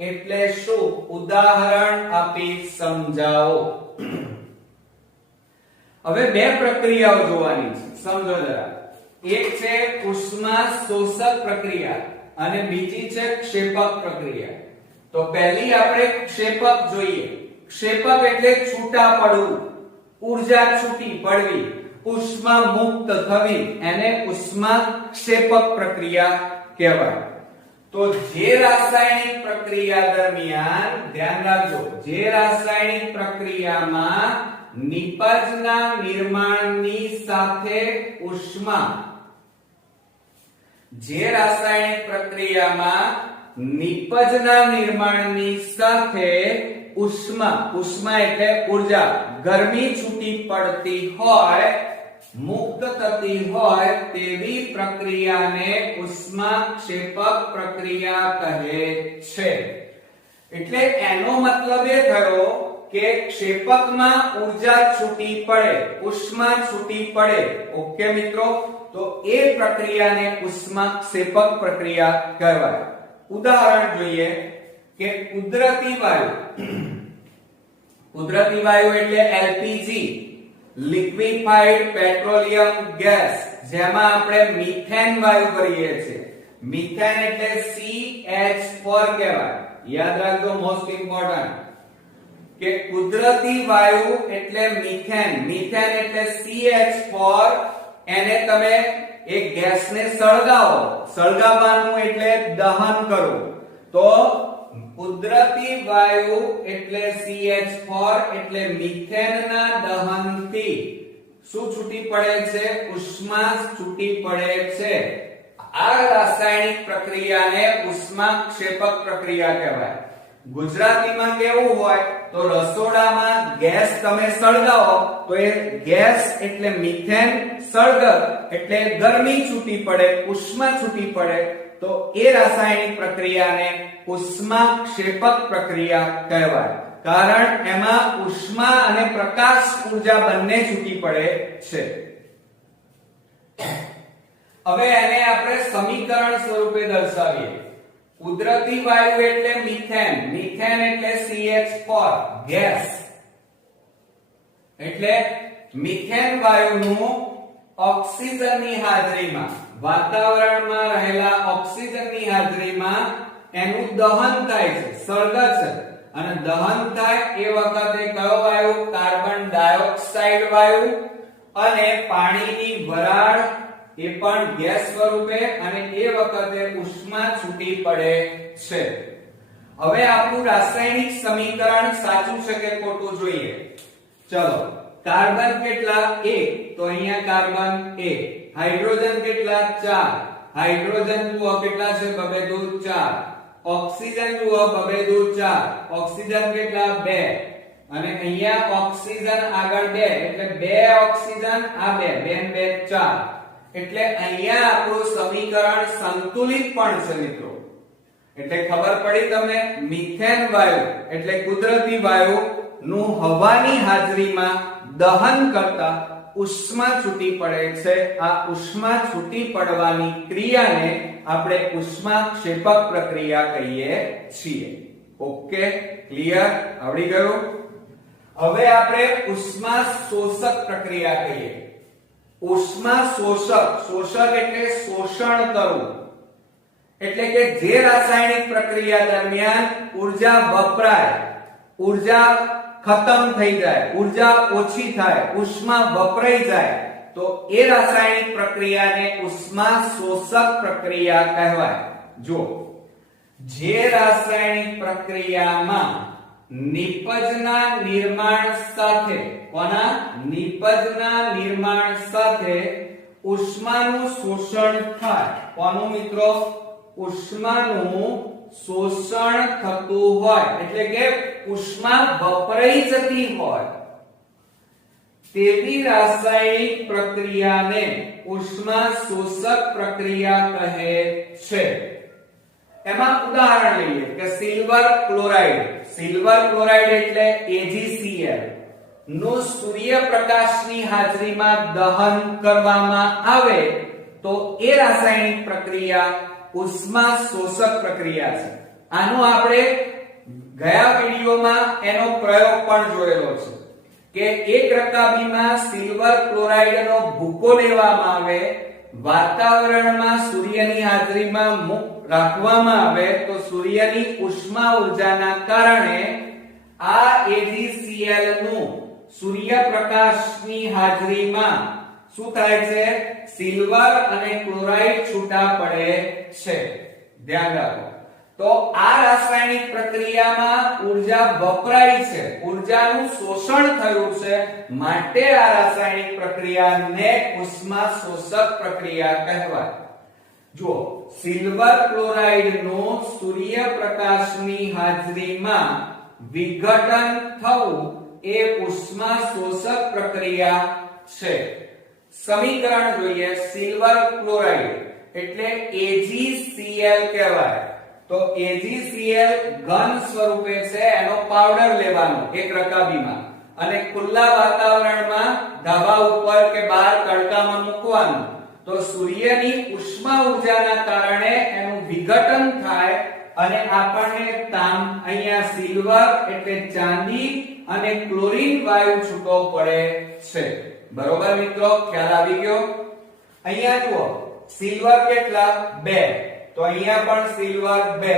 એટલે શું, ઉદાહરણ આપી સમજાવો. હવે 2 પ્રક્રિયાઓ જોવાની છે, સમજો જરા. એક છે ઉષ્મા શોષક પ્રક્રિયા અને બીજી છે ક્ષેપક પ્રક્રિયા. તો પહેલી આપણે ક્ષેપક જોઈએ. ક્ષેપક એટલે છૂટા પડવું, ઊર્જા છૂટી પડવી, ઉષ્મા મુક્ત થવી, એને ઉષ્મા ક્ષેપક પ્રક્રિયા કહેવાય. તો જે રાસાયણિક પ્રક્રિયા દરમિયાન ધ્યાન રાખજો, જે રાસાયણિક પ્રક્રિયામાં નિપજના નિર્માણની સાથે ઉષ્મા, જે રાસાયણિક પ્રક્રિયામાં નિપજના નિર્માણની સાથે ઉષ્મા, ઉષ્મા એટલે ઊર્જા, ગરમી છૂટી પડતી હોય, મુક્ત થતી હોય તેવી પ્રક્રિયાને ઉષ્મા ક્ષેપક પ્રક્રિયા કહે છે. એટલે એનો મતલબ એ થયો કે ક્ષેપકમાં ઊર્જા છૂટી પડે, ઉષ્મા છૂટી પડે. ઓકે મિત્રો, તો એ પ્રક્રિયાને ઉષ્મા ક્ષેપક પ્રક્રિયા કહેવાય. ઉદાહરણ જોઈએ કે કુદરતી વાયુ, કુદરતી વાયુ એટલે એલપીજી, લિક્વિફાઈડ પેટ્રોલિયમ ગેસ, જેમાં આપણે મિથેન વાયુ કરીએ છીએ. મિથેન એટલે CH4 કહેવાય. યાદ રાખજો, મોસ્ટ ઇમ્પોર્ટન્ટ, કે કુદરતી વાયુ એટલે મિથેન, મિથેન એટલે CH4. એને તમે એક ગેસને સળગાવો, સળગાવવાનું એટલે દહન કરવું. તો કુદરતી વાયુ એટલે CH4 એટલે મિથેનના દહનથી શું છૂટી પડે છે, ઉષ્મા છૂટી પડે છે. આ રાસાયણિક પ્રક્રિયાને ઉષ્મા ક્ષેપક પ્રક્રિયા કહેવાય. ગુજરાતીમાં કેવું હોય તો રસોડામાં ગેસ તમે સળગાવો તો એ ગેસ એટલે મિથેન, સળગર એટલે ગરમી છૂટી પડે, ઉષ્મા છૂટી પડે. તો એ રાસાયણિક પ્રક્રિયાને ઉષ્મા ક્ષેપક પ્રક્રિયા કહેવાય, કારણ એમાં ઉષ્મા અને પ્રકાશ ઊર્જા બંને છૂટી પડે છે. હવે એને આપણે સમીકરણ સ્વરૂપે દર્શાવીએ. કુદરતી વાયુ એટલે મિથેન, મિથેન એટલે CH4 ગેસ. એટલે મિથેન વાયુનું ઓક્સિજનની હાજરીમાં, વાતાવરણમાં રહેલા ઓક્સિજનની હાજરીમાં એનું દહન થાય છે, સળગશે. અને દહન થાય એ વખતે કયો વાયુ, કાર્બન ડાયોક્સાઇડ વાયુ અને પાણીની વરાળ એ પણ ગેસ સ્વરૂપે, અને એ વખતે ઉષ્મા છૂટી પડે છે. હવે આપણું રાસાયણિક સમીકરણ સાચું છે કે ખોટું જોઈએ. ચલો, કાર્બન કેટલા, 1, તો અહીંયા કાર્બન 1. હાઇડ્રોજન કેટલા, 4. હાઇડ્રોજન જુઓ કેટલા છે, 2 2 4. ઓક્સિજન જુઓ 2 2 4. ઓક્સિજન કેટલા, 2. અને અહીંયા ઓક્સિજન આગળ 2 એટલે 2 ઓક્સિજન, આ 2 2 2 4. એટલે અહીંયા આપણું સમીકરણ સંતુલિત પણ છે મિત્રો. એટલે ખબર પડી તમને, મિથેન વાયુ એટલે કુદરતી વાયુ નું હવાની હાજરીમાં દહન કરતા ઉષ્મા છૂટી પડે છે. આ ઉષ્મા છૂટી પડવાની ક્રિયાને આપણે ઉષ્મા ક્ષેપક પ્રક્રિયા કહીએ છીએ. ઓકે, ક્લિયર, આવડી ગયું. હવે આપણે ઉષ્મા શોષક પ્રક્રિયા કહીએ. ઉષ્મા શોષક, શોષક એટલે શોષણ કરવું, એટલે કે જે રાસાયણિક પ્રક્રિયા દરમિયાન ઉર્જા વપરાય, ઉર્જા ખતમ થઈ જાય, ઉર્જા ઓછી થાય, ઉષ્મા વપરાઈ જાય, તો એ રાસાયણિક પ્રક્રિયાને ઉષ્મા શોષક પ્રક્રિયા કહેવાય. જો જે રાસાયણિક પ્રક્રિયામાં નિપજના નિર્માણ સાથે, કોના? નિપજના નિર્માણ સાથે ઉષ્માનું શોષણ થાય. કોનું મિત્રો? ઉષ્માનું શોષણ થતું હોય, એટલે કે ઉષ્મા વપરાઈ જતી હોય તેવી રાસાયણિક પ્રક્રિયાને ઉષ્મા શોષક પ્રક્રિયા કહે છે. એમાં ઉદાહરણ લઈએ કે સિલ્વર ક્લોરાઇડ, સિલ્વર ક્લોરાઇડ એટલે AgCl નું સૂર્યપ્રકાશની હાજરીમાં દહન કરવામાં આવે તો એ રાસાયણિક પ્રક્રિયા ઉષ્મા શોષક પ્રક્રિયા છે. આનું આપણે ગયા વિડિયોમાં એનો પ્રયોગ પણ જોયેલો છે કે એક રકાબીમાં સિલ્વર ક્લોરાઇડનો ભૂકો લેવામાં આવે, વાતાવરણમાં સૂર્યની હાજરીમાં રાખવામાં આવે તો સૂર્યની ઉષ્મા ઉર્જાના કારણે આ AgCl નું સૂર્યપ્રકાશની હાજરીમાં શું થાય છે? સિલ્વર અને ક્લોરાઇડ છૂટા પડે છે. ધ્યાન રાખો. તો આ રાસાયણિક પ્રક્રિયામાં ઉર્જા વપરાય છે, ઉર્જાનું શોષણ થયું છે, માટે આ રાસાયણિક પ્રક્રિયાને ઉષ્મા શોષક પ્રક્રિયા કહેવાય. જો સિલ્વર ક્લોરાઇડ નું સૂર્યપ્રકાશની હાજરીમાં વિઘટન થવું એ ઉષ્મા શોષક પ્રક્રિયા છે. સમીકરણ જોઈએ. સિલ્વર ક્લોરાઇડ એટલે AgCl કહેવાય. તો AgCl ઘન સ્વરૂપે છે, એનો પાવડર લેવાનો એક રકાબીમાં અને ખુલ્લા વાતાવરણમાં ધાબા ઉપર કે બહાર તડકામાં મૂકવાનું. તો સૂર્યની ઉષ્મા ઉર્જાના કારણે એનું વિઘટન થાય અને આપણને અહીંયા સિલ્વર એટલે ચાંદી અને ક્લોરીન વાયુ છૂટો પડે છે. બરોબર મિત્રો, ખ્યાલ આવી ગયો? અહીંયા જુઓ, સિલ્વર કેટલા? 2. તો અહીંયા પણ સિલ્વર 2.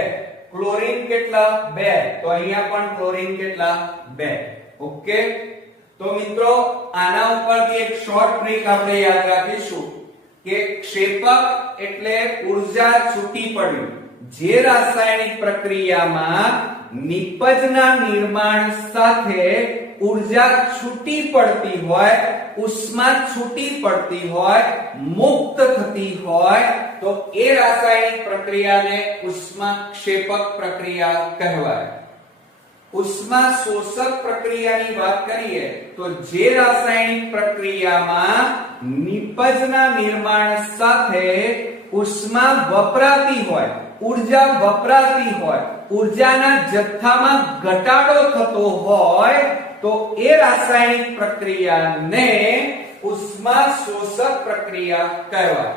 ક્લોરીન કેટલા? 2. તો અહીંયા પણ ક્લોરીન કેટલા? 2. ઓકે. તો મિત્રો આના ઉપરથી એક શોર્ટ ટ્રીક આપણે યાદ રાખીશું કે ક્ષેપક એટલે ઉર્જા છૂટી પડવી. જે રાસાયણિક પ્રક્રિયામાં નિપજના નિર્માણ સાથે ઉર્જા છૂટી પડતી હોય, ઉષ્મા છૂટી પડતી હોય, મુક્ત થતી હોય તો એ રાસાયણિક પ્રક્રિયાને ઉષ્મા ક્ષેપક પ્રક્રિયા કહેવાય. ઉષ્મા શોષક પ્રક્રિયાની વાત કરીએ તો જે રાસાયણિક પ્રક્રિયામાં નિપજના નિર્માણ સાથે ઉષ્મા વપરાતી હોય, ઉર્જા વપરાતી હોય, ઉર્જાના જથ્થામાં ઘટાડો થતો હોય તો એ રાસાયણિક પ્રક્રિયાને ઉષ્મા શોષક પ્રક્રિયા કહેવાય.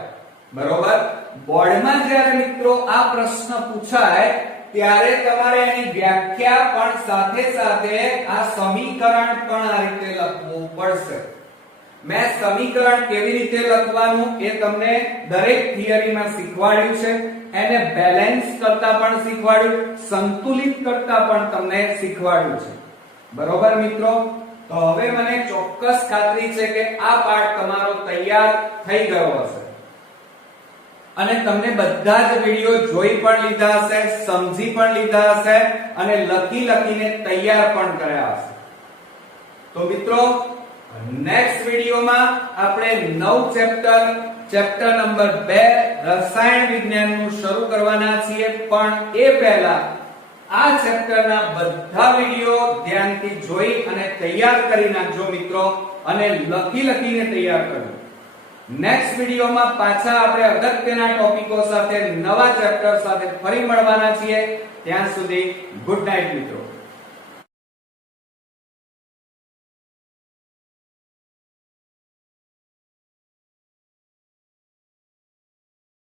બરોબર? બોર્ડમાં જ્યારે મિત્રો આ પ્રશ્ન પૂછાય ત્યારે તમારે એની વ્યાખ્યા પણ સાથે સાથે આ સમીકરણ પણ આ રીતે લખવું પડશે. મેં સમીકરણ કેવી રીતે લખવાનું એ તમને દરેક થિયરીમાં શીખવાડ્યું છે. એને બેલેન્સ કરતા પણ શીખવાડ્યું, સંતુલિત કરતા પણ તમને શીખવાડ્યું છે. બરોબર મિત્રો? તો હવે મને ચોક્કસ ખાતરી છે કે આ પાઠ તમારો તૈયાર થઈ ગયો હશે અને તમને બધા જ વિડિયો જોઈ પણ લીધા હશે, સમજી પણ લીધા હશે અને લખીને તૈયાર પણ કર્યા હશે. તો મિત્રો નેક્સ્ટ વિડિયોમાં આપણે નવ ચેપ્ટર નંબર 2 રસાયણ વિજ્ઞાનનું શરૂ કરવાના છીએ. પણ એ પહેલા આ ચેપ્ટરના બધા વિડિયો ધ્યાનથી જોઈ અને તૈયાર કરી નાખજો મિત્રો, અને લખીને તૈયાર કરજો. નેક્સ્ટ વિડિયોમાં પાછા આપણે અગત્યના ટોપિકો સાથે નવા ચેપ્ટર સાથે ફરી મળવાના છીએ. ત્યાં સુધી ગુડ નાઈટ મિત્રો.